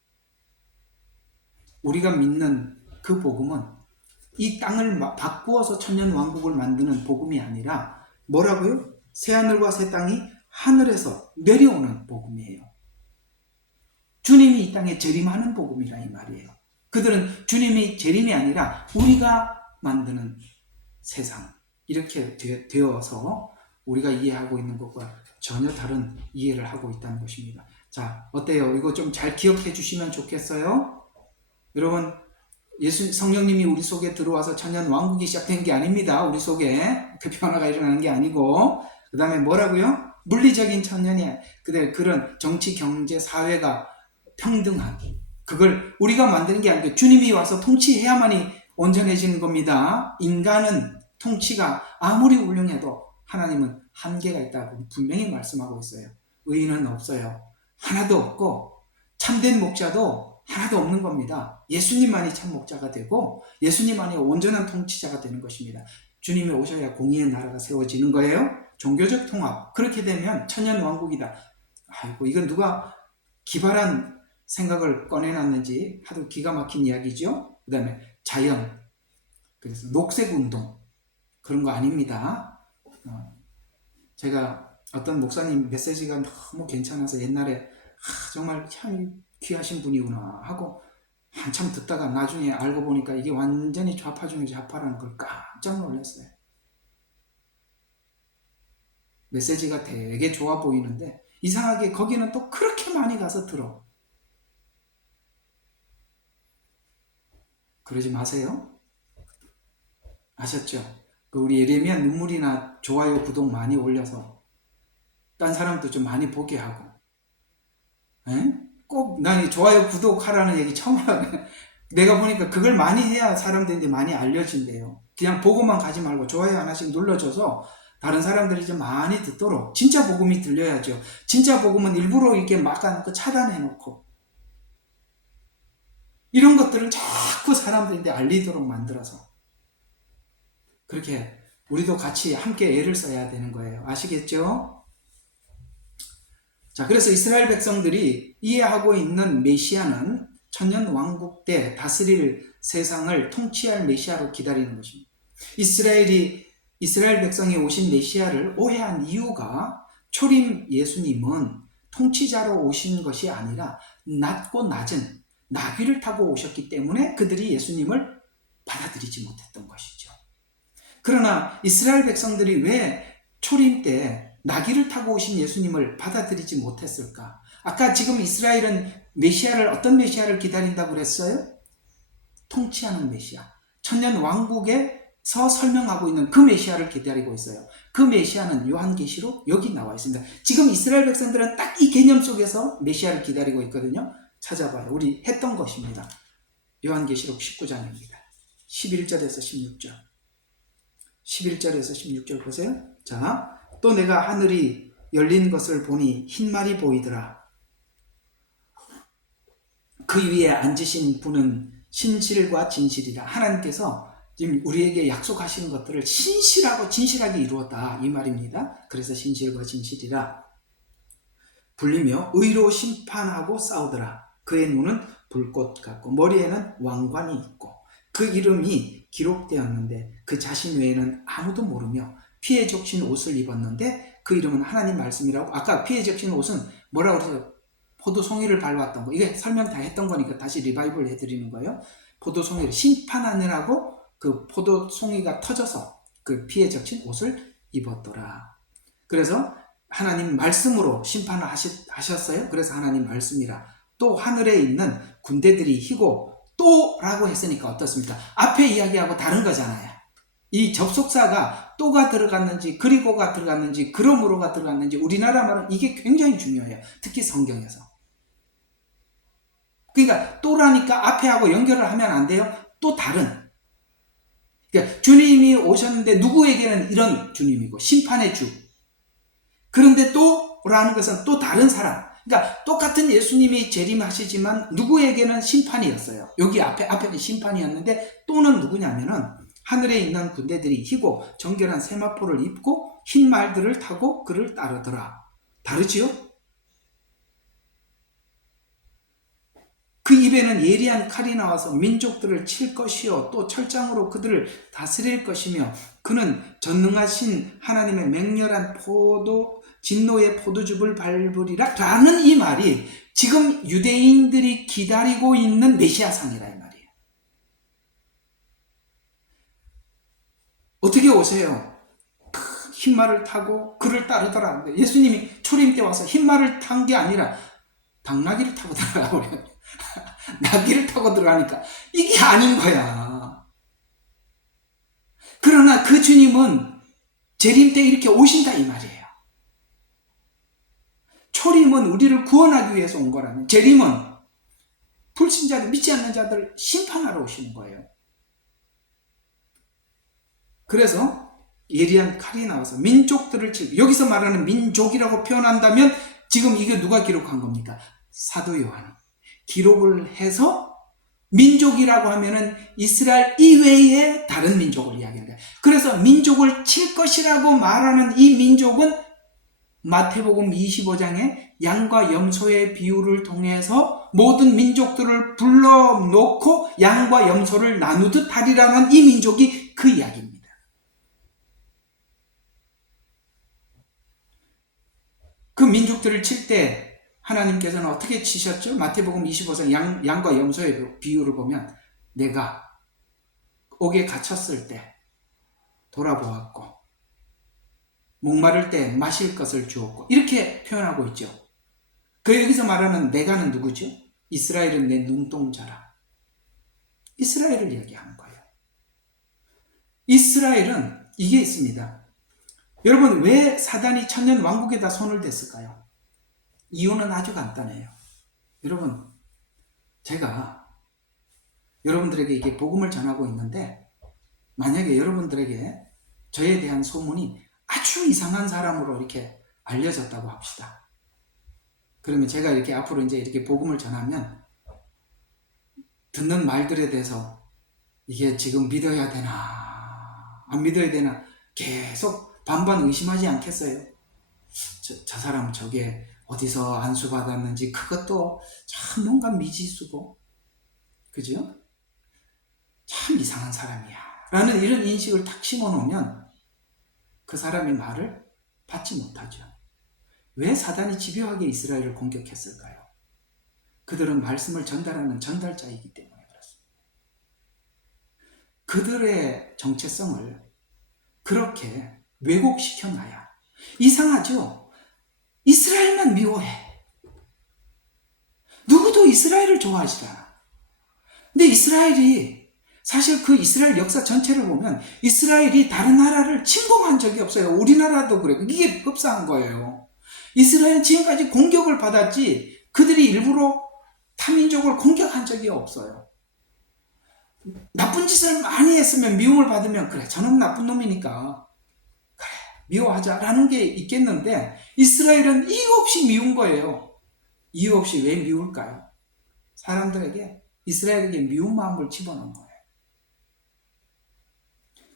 우리가 믿는 그 복음은 이 땅을 바꾸어서 천년왕국을 만드는 복음이 아니라 뭐라고요? 새하늘과 새 땅이 하늘에서 내려오는 복음이에요. 주님이 이 땅에 재림하는 복음이라 이 말이에요. 그들은 주님이 재림이 아니라 우리가 만드는 세상, 이렇게 되어서 우리가 이해하고 있는 것과 전혀 다른 이해를 하고 있다는 것입니다. 자, 어때요? 이거 좀 잘 기억해 주시면 좋겠어요? 여러분, 성령님이 우리 속에 들어와서 천년왕국이 시작된 게 아닙니다. 우리 속에 그 변화가 일어나는 게 아니고, 그 다음에 뭐라고요? 물리적인 천년이야. 그런 정치, 경제, 사회가 평등한, 그걸 우리가 만드는 게 아니고 주님이 와서 통치해야만이 온전해지는 겁니다. 인간은 통치가 아무리 훌륭해도 하나님은 한계가 있다고 분명히 말씀하고 있어요. 의인은 없어요. 하나도 없고 참된 목자도 하나도 없는 겁니다. 예수님만이 참 목자가 되고 예수님만이 온전한 통치자가 되는 것입니다. 주님이 오셔야 공의의 나라가 세워지는 거예요. 종교적 통합, 그렇게 되면 천년왕국이다. 아이고, 이건 누가 기발한 생각을 꺼내놨는지 하도 기가 막힌 이야기죠. 그 다음에 자연, 그래서 녹색운동, 그런 거 아닙니다. 제가 어떤 목사님 메시지가 너무 괜찮아서 옛날에 정말 참 귀하신 분이구나 하고 한참 듣다가 나중에 알고 보니까 이게 완전히 좌파 중에 좌파라는 걸 깜짝 놀랐어요. 메시지가 되게 좋아 보이는데 이상하게 거기는 또 그렇게 많이 가서 들어. 그러지 마세요. 아셨죠? 우리 예레미야 눈물이나 좋아요, 구독 많이 올려서 딴 사람도 좀 많이 보게 하고, 꼭 난 좋아요, 구독하라는 얘기 처음 하네. 내가 보니까 그걸 많이 해야 사람들한테 많이 알려진대요. 그냥 보고만 가지 말고 좋아요 하나씩 눌러줘서 다른 사람들이 좀 많이 듣도록. 진짜 복음이 들려야죠. 진짜 복음은 일부러 이렇게 막아놓고 차단해놓고 이런 것들을 자꾸 사람들한테 알리도록 만들어서, 그렇게 우리도 같이 함께 애를 써야 되는 거예요. 아시겠죠? 자, 그래서 이스라엘 백성들이 이해하고 있는 메시아는 천년왕국 때 다스릴 세상을 통치할 메시아로 기다리는 것입니다. 이스라엘 백성이 오신 메시아를 오해한 이유가 초림 예수님은 통치자로 오신 것이 아니라 낮고 낮은 나귀를 타고 오셨기 때문에 그들이 예수님을 받아들이지 못했던 것이죠. 그러나 이스라엘 백성들이 왜 초림 때 나귀를 타고 오신 예수님을 받아들이지 못했을까? 아까 지금 이스라엘은 어떤 메시아를 기다린다고 그랬어요? 통치하는 메시아. 천년 왕국에서 설명하고 있는 그 메시아를 기다리고 있어요. 그 메시아는 요한계시록 여기 나와 있습니다. 지금 이스라엘 백성들은 딱 이 개념 속에서 메시아를 기다리고 있거든요. 찾아봐요. 우리 했던 것입니다. 요한계시록 19장입니다. 11절에서 16절. 11절에서 16절 보세요. 자, 또 내가 하늘이 열린 것을 보니 흰 말이 보이더라. 그 위에 앉으신 분은 신실과 진실이라. 하나님께서 지금 우리에게 약속하시는 것들을 신실하고 진실하게 이루었다 이 말입니다. 그래서 신실과 진실이라 불리며 의로 심판하고 싸우더라. 그의 눈은 불꽃 같고 머리에는 왕관이 있고 그 이름이 기록되었는데 그 자신 외에는 아무도 모르며 피에 적신 옷을 입었는데 그 이름은 하나님 말씀이라고. 아까 피에 적신 옷은 뭐라고 그랬어요? 포도송이를 밟았던 거. 이게 설명 다 했던 거니까 다시 리바이벌 해드리는 거예요. 포도송이를 심판하느라고 그 포도송이가 터져서 그 피에 적신 옷을 입었더라. 그래서 하나님 말씀으로 심판을 하셨어요. 그래서 하나님 말씀이라. 또 하늘에 있는 군대들이 희고 또라고 했으니까 어떻습니까? 앞에 이야기하고 다른 거잖아요. 이 접속사가 또가 들어갔는지 그리고가 들어갔는지 그러므로가 들어갔는지 우리나라 말은 이게 굉장히 중요해요. 특히 성경에서. 그러니까 또라니까 앞에하고 연결을 하면 안 돼요. 또 다른. 그러니까 주님이 오셨는데 누구에게는 이런 주님이고 심판의 주. 그런데 또라는 것은 또 다른 사람. 그러니까 똑같은 예수님이 재림하시지만 누구에게는 심판이었어요. 여기 앞에는 심판이었는데 또는 누구냐면은 하늘에 있는 군대들이 희고 정결한 세마포를 입고 흰 말들을 타고 그를 따르더라. 다르지요? 그 입에는 예리한 칼이 나와서 민족들을 칠 것이요 또 철장으로 그들을 다스릴 것이며 그는 전능하신 하나님의 맹렬한 진노의 포도즙을 밟으리라 라는 이 말이 지금 유대인들이 기다리고 있는 메시아상이라 이 말이에요. 어떻게 오세요? 흰 말을 타고 그를 따르더라. 예수님이 초림 때 와서 흰 말을 탄 게 아니라 당나귀를 타고 들어가고 나귀를 타고 들어가니까 이게 아닌 거야. 그러나 그 주님은 재림 때 이렇게 오신다 이 말이에요. 초림은 우리를 구원하기 위해서 온 거라면 재림은 불신자들 믿지 않는 자들을 심판하러 오시는 거예요. 그래서 예리한 칼이 나와서 민족들을 치고 여기서 말하는 민족이라고 표현한다면 지금 이게 누가 기록한 겁니까? 사도 요한이 기록을 해서 민족이라고 하면은 이스라엘 이외의 다른 민족을 이야기하는 거예요. 그래서 민족을 칠 것이라고 말하는 이 민족은 마태복음 25장에 양과 염소의 비유를 통해서 모든 민족들을 불러놓고 양과 염소를 나누듯 하리라는 이 민족이 그 이야기입니다. 그 민족들을 칠 때 하나님께서는 어떻게 치셨죠? 마태복음 25장 양과 염소의 비유를 보면 내가 옥에 갇혔을 때 돌아보았고 목마를 때 마실 것을 주었고 이렇게 표현하고 있죠. 그 여기서 말하는 내가는 누구죠? 이스라엘은 내 눈동자라. 이스라엘을 이야기하는 거예요. 이스라엘은 이게 있습니다. 여러분 왜 사단이 천년 왕국에다 손을 댔을까요? 이유는 아주 간단해요. 여러분 제가 여러분들에게 이게 복음을 전하고 있는데 만약에 여러분들에게 저에 대한 소문이 아주 이상한 사람으로 이렇게 알려졌다고 합시다. 그러면 제가 이렇게 앞으로 이제 이렇게 복음을 전하면 듣는 말들에 대해서 이게 지금 믿어야 되나 안 믿어야 되나 계속 반반 의심하지 않겠어요? 저 사람 저게 어디서 안수받았는지 그것도 참 뭔가 미지수고 그죠? 참 이상한 사람이야 라는 이런 인식을 탁 심어놓으면 그 사람의 말을 받지 못하죠. 왜 사단이 집요하게 이스라엘을 공격했을까요? 그들은 말씀을 전달하는 전달자이기 때문에 그렇습니다. 그들의 정체성을 그렇게 왜곡시켜놔야. 이상하죠? 이스라엘만 미워해. 누구도 이스라엘을 좋아하지 않아. 근데 이스라엘이 사실 그 이스라엘 역사 전체를 보면 이스라엘이 다른 나라를 침공한 적이 없어요. 우리나라도 그래. 이게 흡사한 거예요. 이스라엘은 지금까지 공격을 받았지 그들이 일부러 타민족을 공격한 적이 없어요. 나쁜 짓을 많이 했으면 미움을 받으면 그래 저는 나쁜 놈이니까 그래 미워하자라는 게 있겠는데 이스라엘은 이유 없이 미운 거예요. 이유 없이 왜 미울까요? 사람들에게 이스라엘에게 미운 마음을 집어넣은 거예요.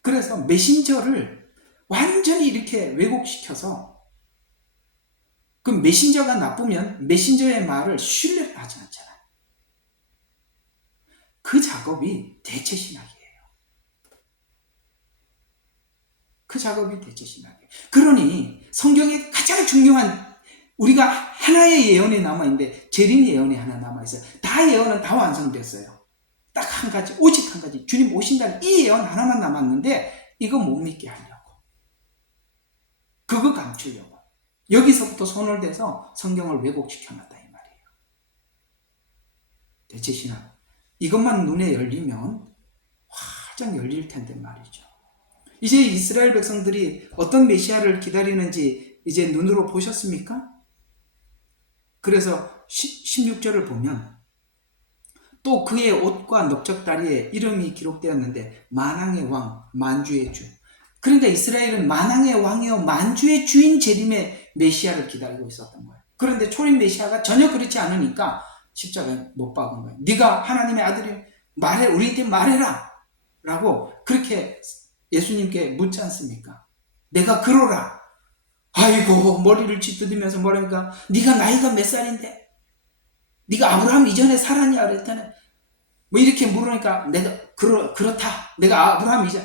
그래서 메신저를 완전히 이렇게 왜곡시켜서 그 메신저가 나쁘면 메신저의 말을 신뢰를 하지 않잖아요. 그 작업이 대체신학이에요. 그 작업이 대체신학이에요. 그러니 성경에 가장 중요한 우리가 하나의 예언이 남아있는데 재림 예언이 하나 남아있어요. 다 예언은 다 완성됐어요. 딱 한 가지, 오직 한 가지. 주님 오신다는 이 예언 하나만 남았는데 이거 못 믿게 하려고. 그거 감추려고. 여기서부터 손을 대서 성경을 왜곡시켜놨다 이 말이에요. 대체신학. 이것만 눈에 열리면 활짝 열릴 텐데 말이죠. 이제 이스라엘 백성들이 어떤 메시아를 기다리는지 이제 눈으로 보셨습니까? 그래서 16절을 보면 또 그의 옷과 넓적다리에 이름이 기록되었는데 만왕의 왕, 만주의 주. 그러니까 이스라엘은 만왕의 왕이요 만주의 주인 재림의 메시아를 기다리고 있었던 거예요. 그런데 초림 메시아가 전혀 그렇지 않으니까 십자가에 못 박은 거예요. 네가 하나님의 아들이 말해 우리한테 말해라 라고 그렇게 예수님께 묻지 않습니까? 내가 그러라. 아이고 머리를 쥐뜯으면서 뭐라니까 네가 나이가 몇 살인데 네가 아브라함 이전에 살았냐 그랬더니 뭐 이렇게 물으니까 내가 그렇다. 내가 아브라함 이전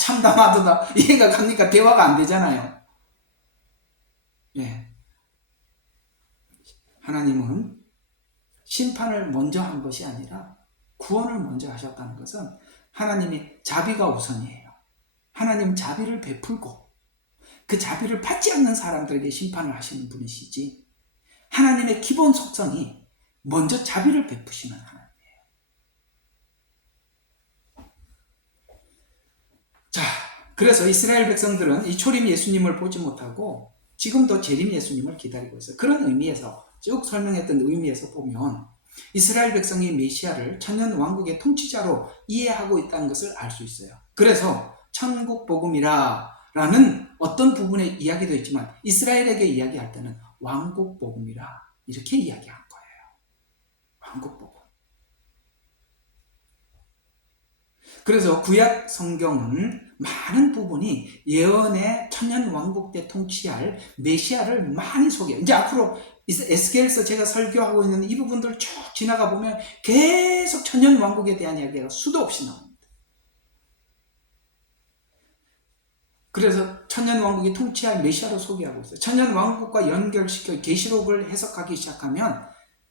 참담하다. 이해가 갑니까? 대화가 안 되잖아요. 예. 하나님은 심판을 먼저 한 것이 아니라 구원을 먼저 하셨다는 것은 하나님의 자비가 우선이에요. 하나님은 자비를 베풀고 그 자비를 받지 않는 사람들에게 심판을 하시는 분이시지 하나님의 기본 속성이 먼저 자비를 베푸시는 하나님이에요. 자, 그래서 이스라엘 백성들은 이 초림 예수님을 보지 못하고 지금도 재림 예수님을 기다리고 있어요. 그런 의미에서 쭉 설명했던 의미에서 보면 이스라엘 백성이 메시아를 천년 왕국의 통치자로 이해하고 있다는 것을 알 수 있어요. 그래서 천국 복음이라 라는 어떤 부분에 이야기도 있지만 이스라엘에게 이야기할 때는 왕국 복음이라 이렇게 이야기한 거예요. 왕국 복음. 그래서 구약 성경은 많은 부분이 예언의 천년 왕국 때 통치할 메시아를 많이 소개해요. 이제 앞으로 에스겔서 제가 설교하고 있는 이 부분들을 쭉 지나가 보면 계속 천년 왕국에 대한 이야기가 수도 없이 나옵니다. 그래서 천년 왕국이 통치할 메시아로 소개하고 있어요. 천년 왕국과 연결시켜 계시록을 해석하기 시작하면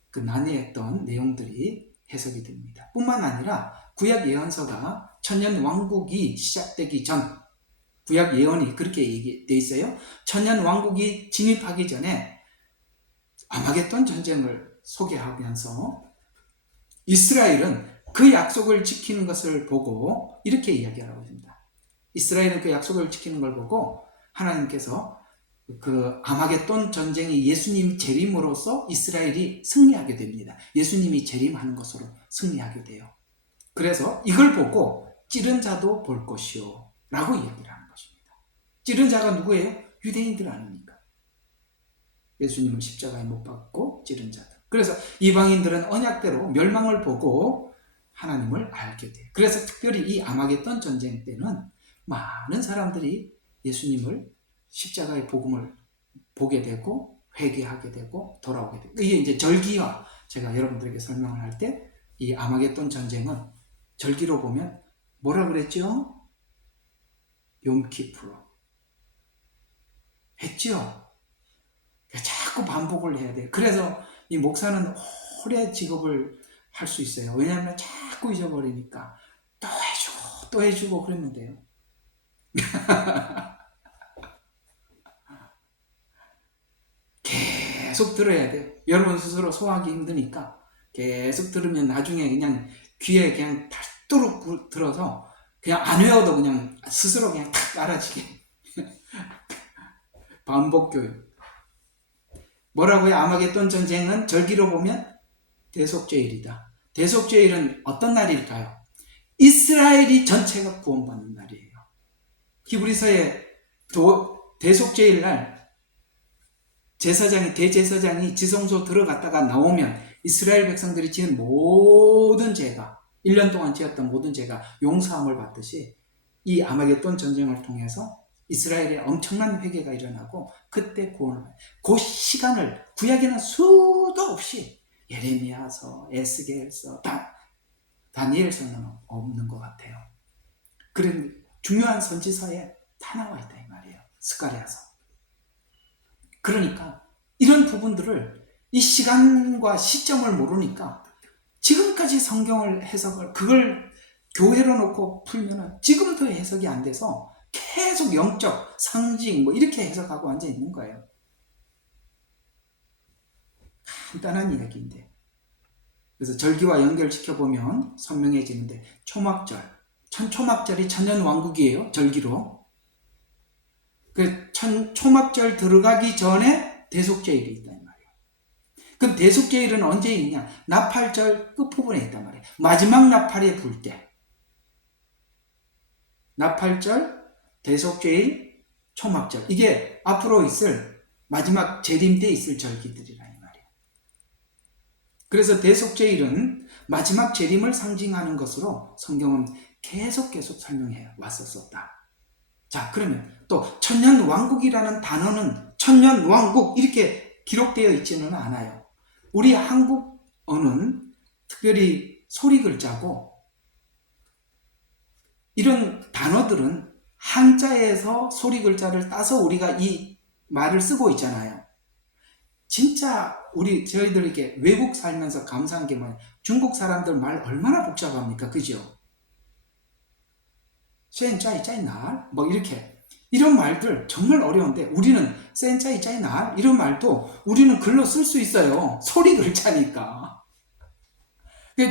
그 난해했던 내용들이 해석이 됩니다. 뿐만 아니라 구약 예언서가 천년 왕국이 시작되기 전 구약 예언이 그렇게 얘기되어 있어요. 천년 왕국이 진입하기 전에 아마겟돈 전쟁을 소개하면서 이스라엘은 그 약속을 지키는 것을 보고 이렇게 이야기하라고 합니다. 이스라엘은 그 약속을 지키는 걸 보고 하나님께서 그 아마겟돈 전쟁이 예수님 재림으로써 이스라엘이 승리하게 됩니다. 예수님이 재림하는 것으로 승리하게 돼요. 그래서 이걸 보고 찌른 자도 볼 것이요 라고 이야기를 하는 것입니다. 찌른 자가 누구예요? 유대인들 아닙니까? 예수님을 십자가에 못 박고 찌른 자들. 그래서 이방인들은 언약대로 멸망을 보고 하나님을 알게 돼요. 그래서 특별히 이 아마겟돈 전쟁 때는 많은 사람들이 예수님을 십자가의 복음을 보게 되고 회개하게 되고 돌아오게 되고 이게 이제 절기와 제가 여러분들에게 설명을 할 때 이 아마겟돈 전쟁은 절기로 보면 뭐라 그랬죠? 욤키프로 했죠? 자꾸 반복을 해야 돼요. 그래서 이 목사는 오래 직업을 할 수 있어요. 왜냐하면 자꾸 잊어버리니까 또 해주고 그러면 돼요. 계속 들어야 돼요. 여러분 스스로 소화하기 힘드니까 계속 들으면 나중에 그냥 귀에 그냥 닳도록 들어서 그냥 안 외워도 그냥 스스로 그냥 탁 알아지게. 반복 교육. 뭐라고요? 아마겟돈 전쟁은 절기로 보면 대속죄일이다. 대속죄일은 어떤 날일까요? 이스라엘이 전체가 구원받는 날이에요. 히브리서의 대속죄일 날 대제사장이 지성소 들어갔다가 나오면 이스라엘 백성들이 지은 모든 죄가 1년 동안 지었던 모든 죄가 용서함을 받듯이 이 아마겟돈 전쟁을 통해서 이스라엘에 엄청난 회개가 일어나고 그때 구원을 받아요. 그 시간을 구약에는 수도 없이 예레미야서, 에스겔서, 다니엘서는 없는 것 같아요. 그런 중요한 선지서에 다 나와 있다 이 말이에요. 스가랴서. 그러니까 이런 부분들을 이 시간과 시점을 모르니까 지금까지 성경을 해석을 그걸 교회로 놓고 풀면은 지금도 해석이 안 돼서 계속 영적 상징 뭐 이렇게 해석하고 앉아 있는 거예요. 간단한 이야기인데 그래서 절기와 연결시켜 보면 선명해지는데 초막절, 초막절이 천년왕국이에요. 절기로. 그 초막절 들어가기 전에 대속죄일이 있다 이 말이에요. 그럼 대속죄일은 언제 있냐? 나팔절 끝부분에 있단 말이에요. 마지막 나팔이 불 때. 나팔절, 대속죄일, 초막절. 이게 앞으로 있을 마지막 재림 때 있을 절기들이라 이 말이에요. 그래서 대속죄일은 마지막 재림을 상징하는 것으로 성경은 계속 설명해 왔었다. 자, 그러면 또 천년왕국이라는 단어는 천년왕국 이렇게 기록되어 있지는 않아요. 우리 한국어는 특별히 소리글자고 이런 단어들은 한자에서 소리글자를 따서 우리가 이 말을 쓰고 있잖아요. 진짜 저희들에게 외국 살면서 감사한 게 뭐냐? 중국 사람들 말 얼마나 복잡합니까? 그죠? 센짜이짜이날 뭐 이렇게 이런 말들 정말 어려운데 우리는 센짜이짜이날 이런 말도 우리는 글로 쓸 수 있어요. 소리 글자니까.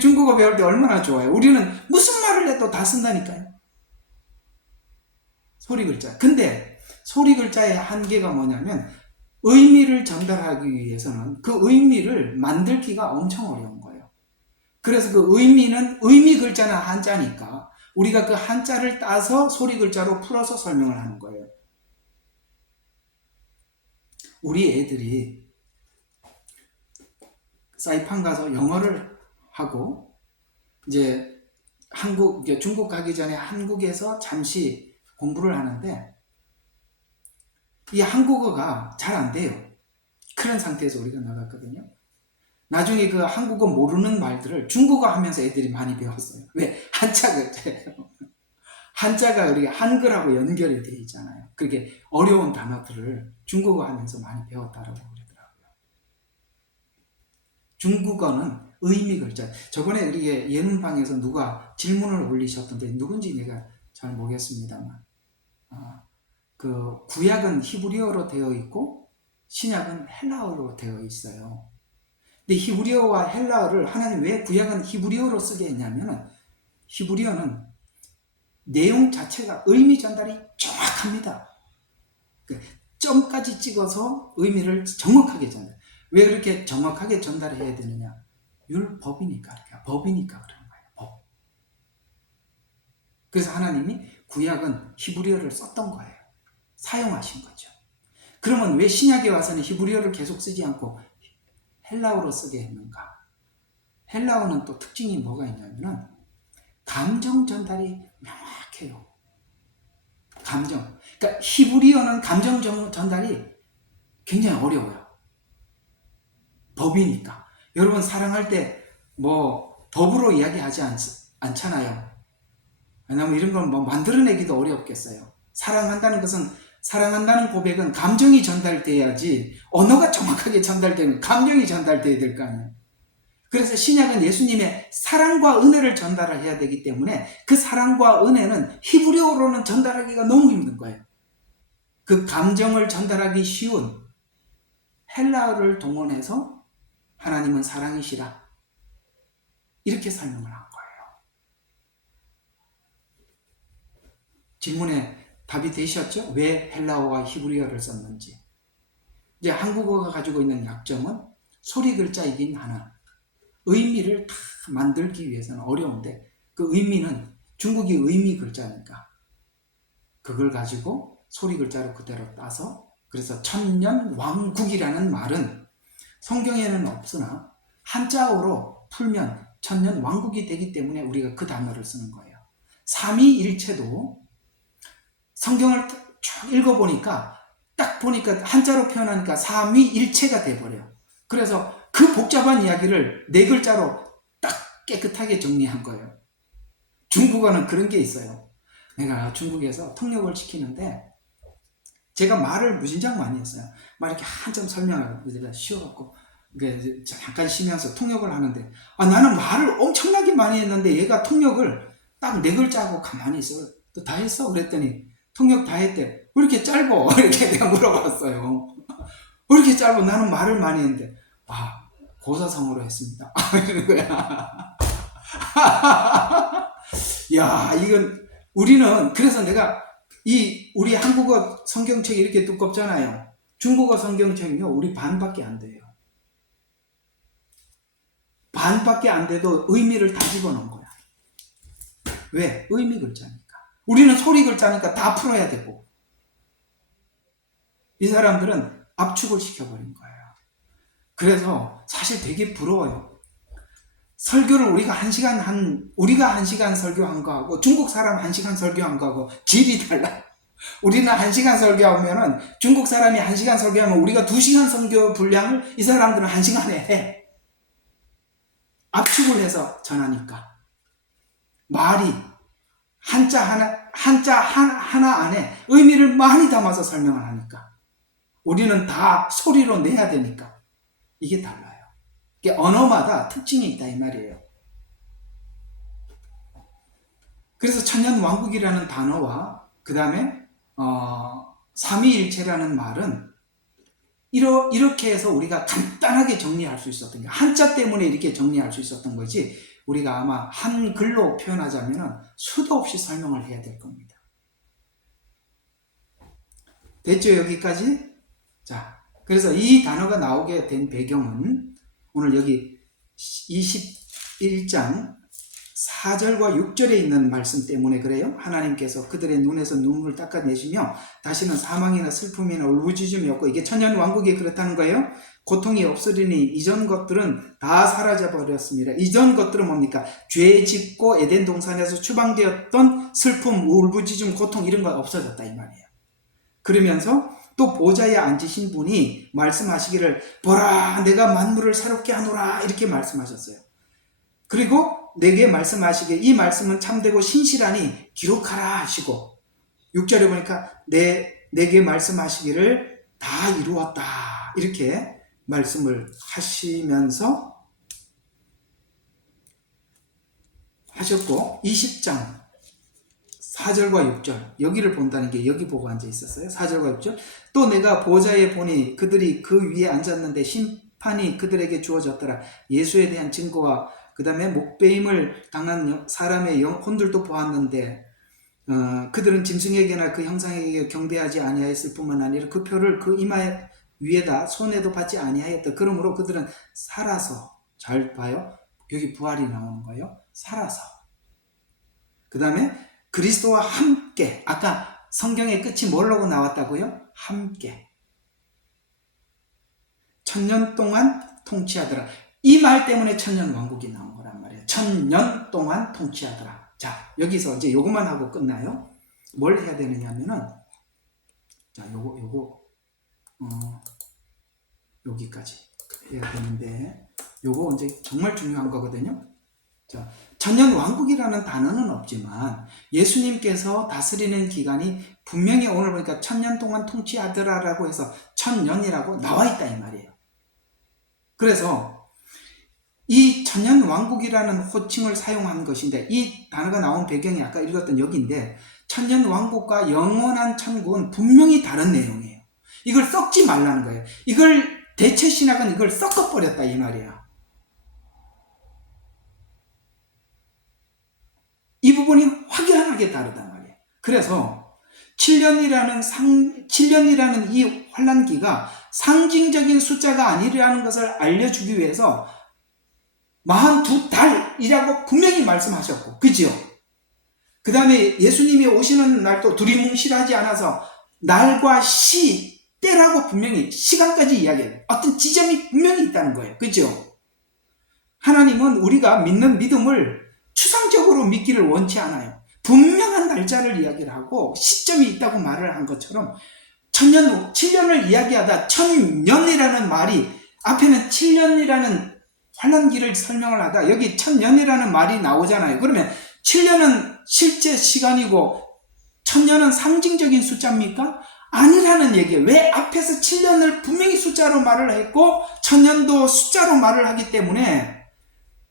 중국어 배울 때 얼마나 좋아요. 우리는 무슨 말을 해도 다 쓴다니까요. 소리 글자. 근데 소리 글자의 한계가 뭐냐면 의미를 전달하기 위해서는 그 의미를 만들기가 엄청 어려운 거예요. 그래서 그 의미는 의미 글자는 한자니까 우리가 그 한자를 따서 소리 글자로 풀어서 설명을 하는 거예요. 우리 애들이 사이판 가서 영어를 하고 이제 중국 가기 전에 한국에서 잠시 공부를 하는데 이 한국어가 잘 안 돼요. 그런 상태에서 우리가 나갔거든요. 나중에 그 한국어 모르는 말들을 중국어 하면서 애들이 많이 배웠어요. 왜? 한자가 우리가 한글하고 연결이 되어 있잖아요. 그렇게 어려운 단어들을 중국어 하면서 많이 배웠다라고 그러더라고요. 중국어는 의미 글자. 저번에 우리 예능방에서 누가 질문을 올리셨던데 누군지 내가 잘 모르겠습니다만 그 구약은 히브리어로 되어 있고 신약은 헬라어로 되어 있어요. 근데 히브리어와 헬라어를 하나님 왜 구약은 히브리어로 쓰게 했냐면 히브리어는 내용 자체가 의미 전달이 정확합니다. 점까지 찍어서 의미를 정확하게 전달. 왜 그렇게 정확하게 전달해야 되느냐? 율법이니까, 법이니까 그런 거예요. 법. 그래서 하나님이 구약은 히브리어를 썼던 거예요. 사용하신 거죠. 그러면 왜 신약에 와서는 히브리어를 계속 쓰지 않고 헬라어로 쓰게 했는가? 헬라어는 또 특징이 뭐가 있냐면은 감정 전달이 명확해요. 감정. 그러니까 히브리어는 감정 전달이 굉장히 어려워요. 법이니까. 여러분 사랑할 때 뭐 법으로 이야기하지 않잖아요. 왜냐하면 이런 건 뭐 만들어내기도 어렵겠어요. 사랑한다는 것은, 사랑한다는 고백은 감정이 전달돼야지, 언어가 정확하게 전달되면 감정이 전달돼야 될 거 아니에요. 그래서 신약은 예수님의 사랑과 은혜를 전달해야 되기 때문에 그 사랑과 은혜는 히브리어로는 전달하기가 너무 힘든 거예요. 그 감정을 전달하기 쉬운 헬라어를 동원해서 하나님은 사랑이시라, 이렇게 설명을 한 거예요. 질문에 답이 되셨죠? 왜 헬라어와 히브리어를 썼는지. 이제 한국어가 가지고 있는 약점은 소리 글자이긴 하나 의미를 다 만들기 위해서는 어려운데, 그 의미는 중국이 의미 글자니까 그걸 가지고 소리 글자로 그대로 따서, 그래서 천년왕국이라는 말은 성경에는 없으나 한자어로 풀면 천년왕국이 되기 때문에 우리가 그 단어를 쓰는 거예요. 삼위일체도 성경을 쭉 읽어보니까, 딱 보니까 한자로 표현하니까 삼위일체가 돼버려요. 그래서 그 복잡한 이야기를 네 글자로 딱 깨끗하게 정리한 거예요. 중국어는 그런 게 있어요. 내가 중국에서 통역을 시키는데 제가 말을 무진장 많이 했어요. 막 이렇게 한참 설명하고 제가 쉬어갖고 잠깐 쉬면서 통역을 하는데, 나는 말을 엄청나게 많이 했는데 얘가 통역을 딱 네 글자하고 가만히 있어. 또 다 했어? 그랬더니 통역 다 했대. 왜 이렇게 짧어? 이렇게 내가 물어봤어요. 왜 이렇게 짧아? 나는 말을 많이 했는데, 고사성어로 했습니다. 이러는 거야. 야, 이건 우리는, 그래서 내가 우리 한국어 성경책이 이렇게 두껍잖아요. 중국어 성경책은요, 우리 반밖에 안 돼요. 반밖에 안 돼도 의미를 다 집어넣은 거야. 왜? 의미 글자니까. 우리는 소리 글자니까 다 풀어야 되고, 이 사람들은 압축을 시켜버린 거예요. 그래서 사실 되게 부러워요. 설교를 우리가 한 시간 설교한 거하고 중국 사람 1시간 설교한 거하고 질이 달라요. 우리는 1시간 설교하면은 중국 사람이 1시간 설교하면 우리가 2시간 설교 분량을 이 사람들은 1시간에 해. 압축을 해서 전하니까. 말이 한자 하나 안에 의미를 많이 담아서 설명을 하니까. 우리는 다 소리로 내야 되니까. 이게 달라요. 이게 언어마다 특징이 있다 이 말이에요. 그래서 천년왕국이라는 단어와 그 다음에 삼위일체라는 말은 이렇게 해서 우리가 간단하게 정리할 수 있었던 게, 한자 때문에 이렇게 정리할 수 있었던 거지, 우리가 아마 한글로 표현하자면 수도 없이 설명을 해야 될 겁니다. 됐죠? 여기까지? 자, 그래서 이 단어가 나오게 된 배경은 오늘 여기 21장 4절과 6절에 있는 말씀 때문에 그래요. 하나님께서 그들의 눈에서 눈물을 닦아내시며 다시는 사망이나 슬픔이나 울부짖음이 없고, 이게 천년왕국이 그렇다는 거예요. 고통이 없으리니 이전 것들은 다 사라져버렸습니다. 이전 것들은 뭡니까? 죄 짓고 에덴 동산에서 추방되었던 슬픔, 울부짖음, 고통 이런 거 없어졌다 이 말이에요. 그러면서 또 보좌에 앉으신 분이 말씀하시기를, 보라 내가 만물을 새롭게 하노라, 이렇게 말씀하셨어요. 그리고 내게 말씀하시기에 이 말씀은 참되고 신실하니 기록하라 하시고, 6절에 보니까 내게 말씀하시기를 다 이루었다, 이렇게 말씀을 하시면서 하셨고, 20장 4절과 6절 여기를 본다는 게 여기 보고 앉아 있었어요. 4절과 6절. 또 내가 보좌에 보니 그들이 그 위에 앉았는데 심판이 그들에게 주어졌더라. 예수에 대한 증거와 그 다음에 목배임을 당한 사람의 영혼들도 보았는데 그들은 짐승에게나 그 형상에게 경배하지 아니하였을 뿐만 아니라 그 표를 그 이마 위에다 손에도 받지 아니하였다. 그러므로 그들은 살아서, 잘 봐요. 여기 부활이 나오는 거예요. 살아서. 그 다음에 그리스도와 함께, 아까 성경의 끝이 뭐라고 나왔다고요? 함께. 천년 동안 통치하더라. 이 말 때문에 천년왕국이 나온 거란 말이에요. 천년 동안 통치하더라. 자, 여기서 이제 요것만 하고 끝나요. 뭘 해야 되느냐 하면은, 자, 여기까지 해야 되는데, 요거 이제 정말 중요한 거거든요. 자, 천년왕국이라는 단어는 없지만 예수님께서 다스리는 기간이 분명히 오늘 보니까 1000년 동안 통치하더라라고 해서 1000년이라고 나와 있다 이 말이에요. 그래서 이 천년왕국이라는 호칭을 사용한 것인데, 이 단어가 나온 배경이 아까 읽었던 여기인데, 천년왕국과 영원한 천국은 분명히 다른 내용이에요. 이걸 섞지 말라는 거예요. 이걸 대체신학은 이걸 섞어버렸다 이 말이야. 이 부분이 확연하게 다르단 말이에요. 그래서 7년이라는 이 환란기가 상징적인 숫자가 아니라는 것을 알려주기 위해서 42달이라고 분명히 말씀하셨고, 그죠? 그 다음에 예수님이 오시는 날도 두리뭉실하지 않아서 날과 시, 때라고 분명히 시간까지 이야기해요. 어떤 지점이 분명히 있다는 거예요. 그죠? 하나님은 우리가 믿는 믿음을 추상적으로 믿기를 원치 않아요. 분명한 날짜를 이야기를 하고 시점이 있다고 말을 한 것처럼 7년을 이야기하다 1000년이라는 말이, 앞에는 7년이라는 환란기를 설명을 하다 여기 1000년이라는 말이 나오잖아요. 그러면 7년은 실제 시간이고 1000년은 상징적인 숫자입니까? 아니라는 얘기예요. 왜? 앞에서 7년을 분명히 숫자로 말을 했고 1000년도 숫자로 말을 하기 때문에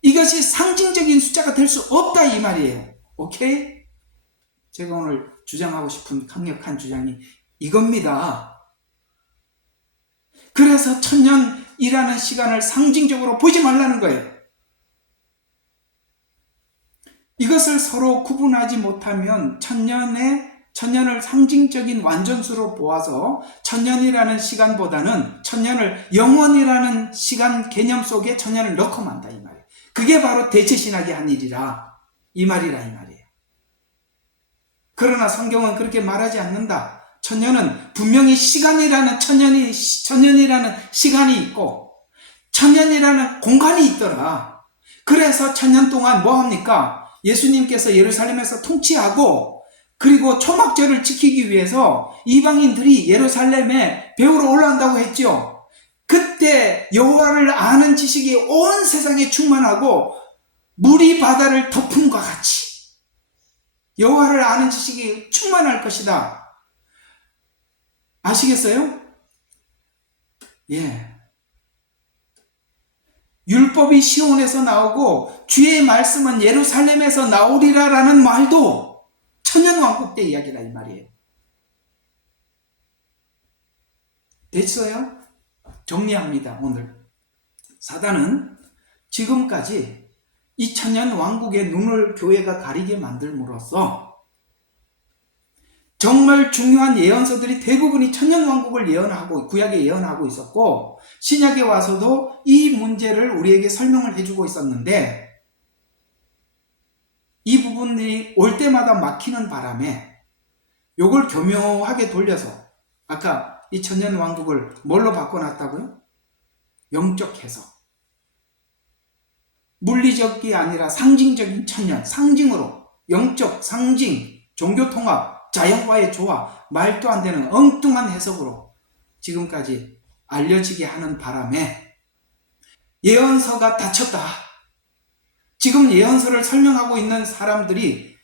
이것이 상징적인 숫자가 될 수 없다 이 말이에요. 오케이? 제가 오늘 주장하고 싶은 강력한 주장이 이겁니다. 그래서 1000년이라는 시간을 상징적으로 보지 말라는 거예요. 이것을 서로 구분하지 못하면 1000년을 상징적인 완전수로 보아서 1000년이라는 시간보다는 1000년을 영원이라는 시간 개념 속에 1000년을 넣고 만다 이 말이에요. 그게 바로 대체신학이 한 일이라 이 말이에요. 그러나 성경은 그렇게 말하지 않는다. 1000년은 분명히 시간이라는 1000년이라는 시간이 있고 1000년이라는 공간이 있더라. 그래서 1000년 동안 뭐 합니까? 예수님께서 예루살렘에서 통치하고 그리고 초막절을 지키기 위해서 이방인들이 예루살렘에 배우러 올라온다고 했죠. 그때 여호와를 아는 지식이 온 세상에 충만하고 물이 바다를 덮음과 같이 여호와를 아는 지식이 충만할 것이다. 아시겠어요? 예. 율법이 시온에서 나오고 주의 말씀은 예루살렘에서 나오리라라는 말도 천년왕국 때 이야기다 이 말이에요. 됐어요? 정리합니다. 오늘 사단은 지금까지 이 천년왕국의 눈을 교회가 가리게 만들므로써 정말 중요한 예언서들이 대부분이 천년왕국을 예언하고 구약에 예언하고 있었고 신약에 와서도 이 문제를 우리에게 설명을 해주고 있었는데 이 부분이 올 때마다 막히는 바람에 요걸 교묘하게 돌려서 아까 이 천년왕국을 뭘로 바꿔놨다고요? 영적 해석. 물리적이 아니라 상징적인 천년, 상징으로 영적 상징, 종교통합, 자연과의 조화, 말도 안 되는 엉뚱한 해석으로 지금까지 알려지게 하는 바람에 예언서가 닫혔다. 지금 예언서를 설명하고 있는 사람들이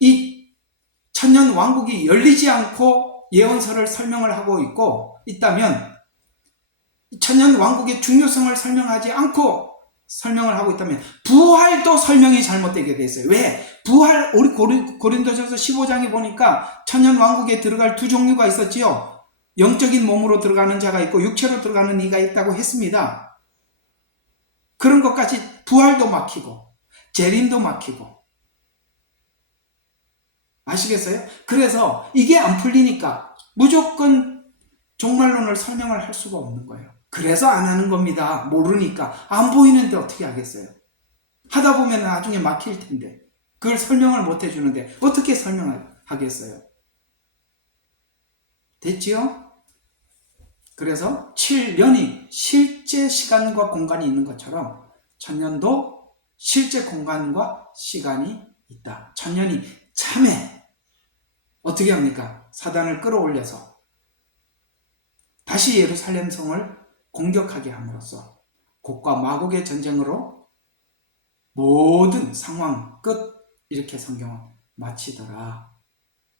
이 천년왕국이 열리지 않고 예언서를 설명을 하고 있다면 천년왕국의 중요성을 설명하지 않고 설명을 하고 있다면 부활도 설명이 잘못되게 됐어요. 왜? 부활, 우리 고린도전서 15장에 보니까 천년왕국에 들어갈 두 종류가 있었지요. 영적인 몸으로 들어가는 자가 있고 육체로 들어가는 이가 있다고 했습니다. 그런 것까지 부활도 막히고 재림도 막히고 아시겠어요? 그래서 이게 안 풀리니까 무조건 종말론을 설명을 할 수가 없는 거예요. 그래서 안 하는 겁니다. 모르니까. 안 보이는데 어떻게 하겠어요? 하다 보면 나중에 막힐 텐데 그걸 설명을 못 해주는데 어떻게 설명하겠어요? 됐지요? 그래서 7년이 실제 시간과 공간이 있는 것처럼 천년도 실제 공간과 시간이 있다. 천년이 참에 어떻게 합니까? 사단을 끌어올려서 다시 예루살렘 성을 공격하게 함으로써 곡과 마곡의 전쟁으로 모든 상황 끝 이렇게 성경은 마치더라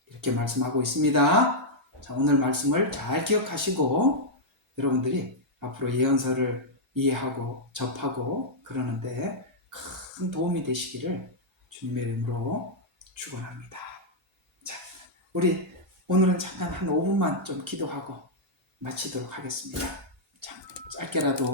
이렇게 말씀하고 있습니다. 자, 오늘 말씀을 잘 기억하시고 여러분들이 앞으로 예언서를 이해하고 접하고 그러는데 큰 도움이 되시기를 주님의 이름으로 축원합니다. 자, 우리 오늘은 잠깐 한 5분만 좀 기도하고 마치도록 하겠습니다. 자, 짧게라도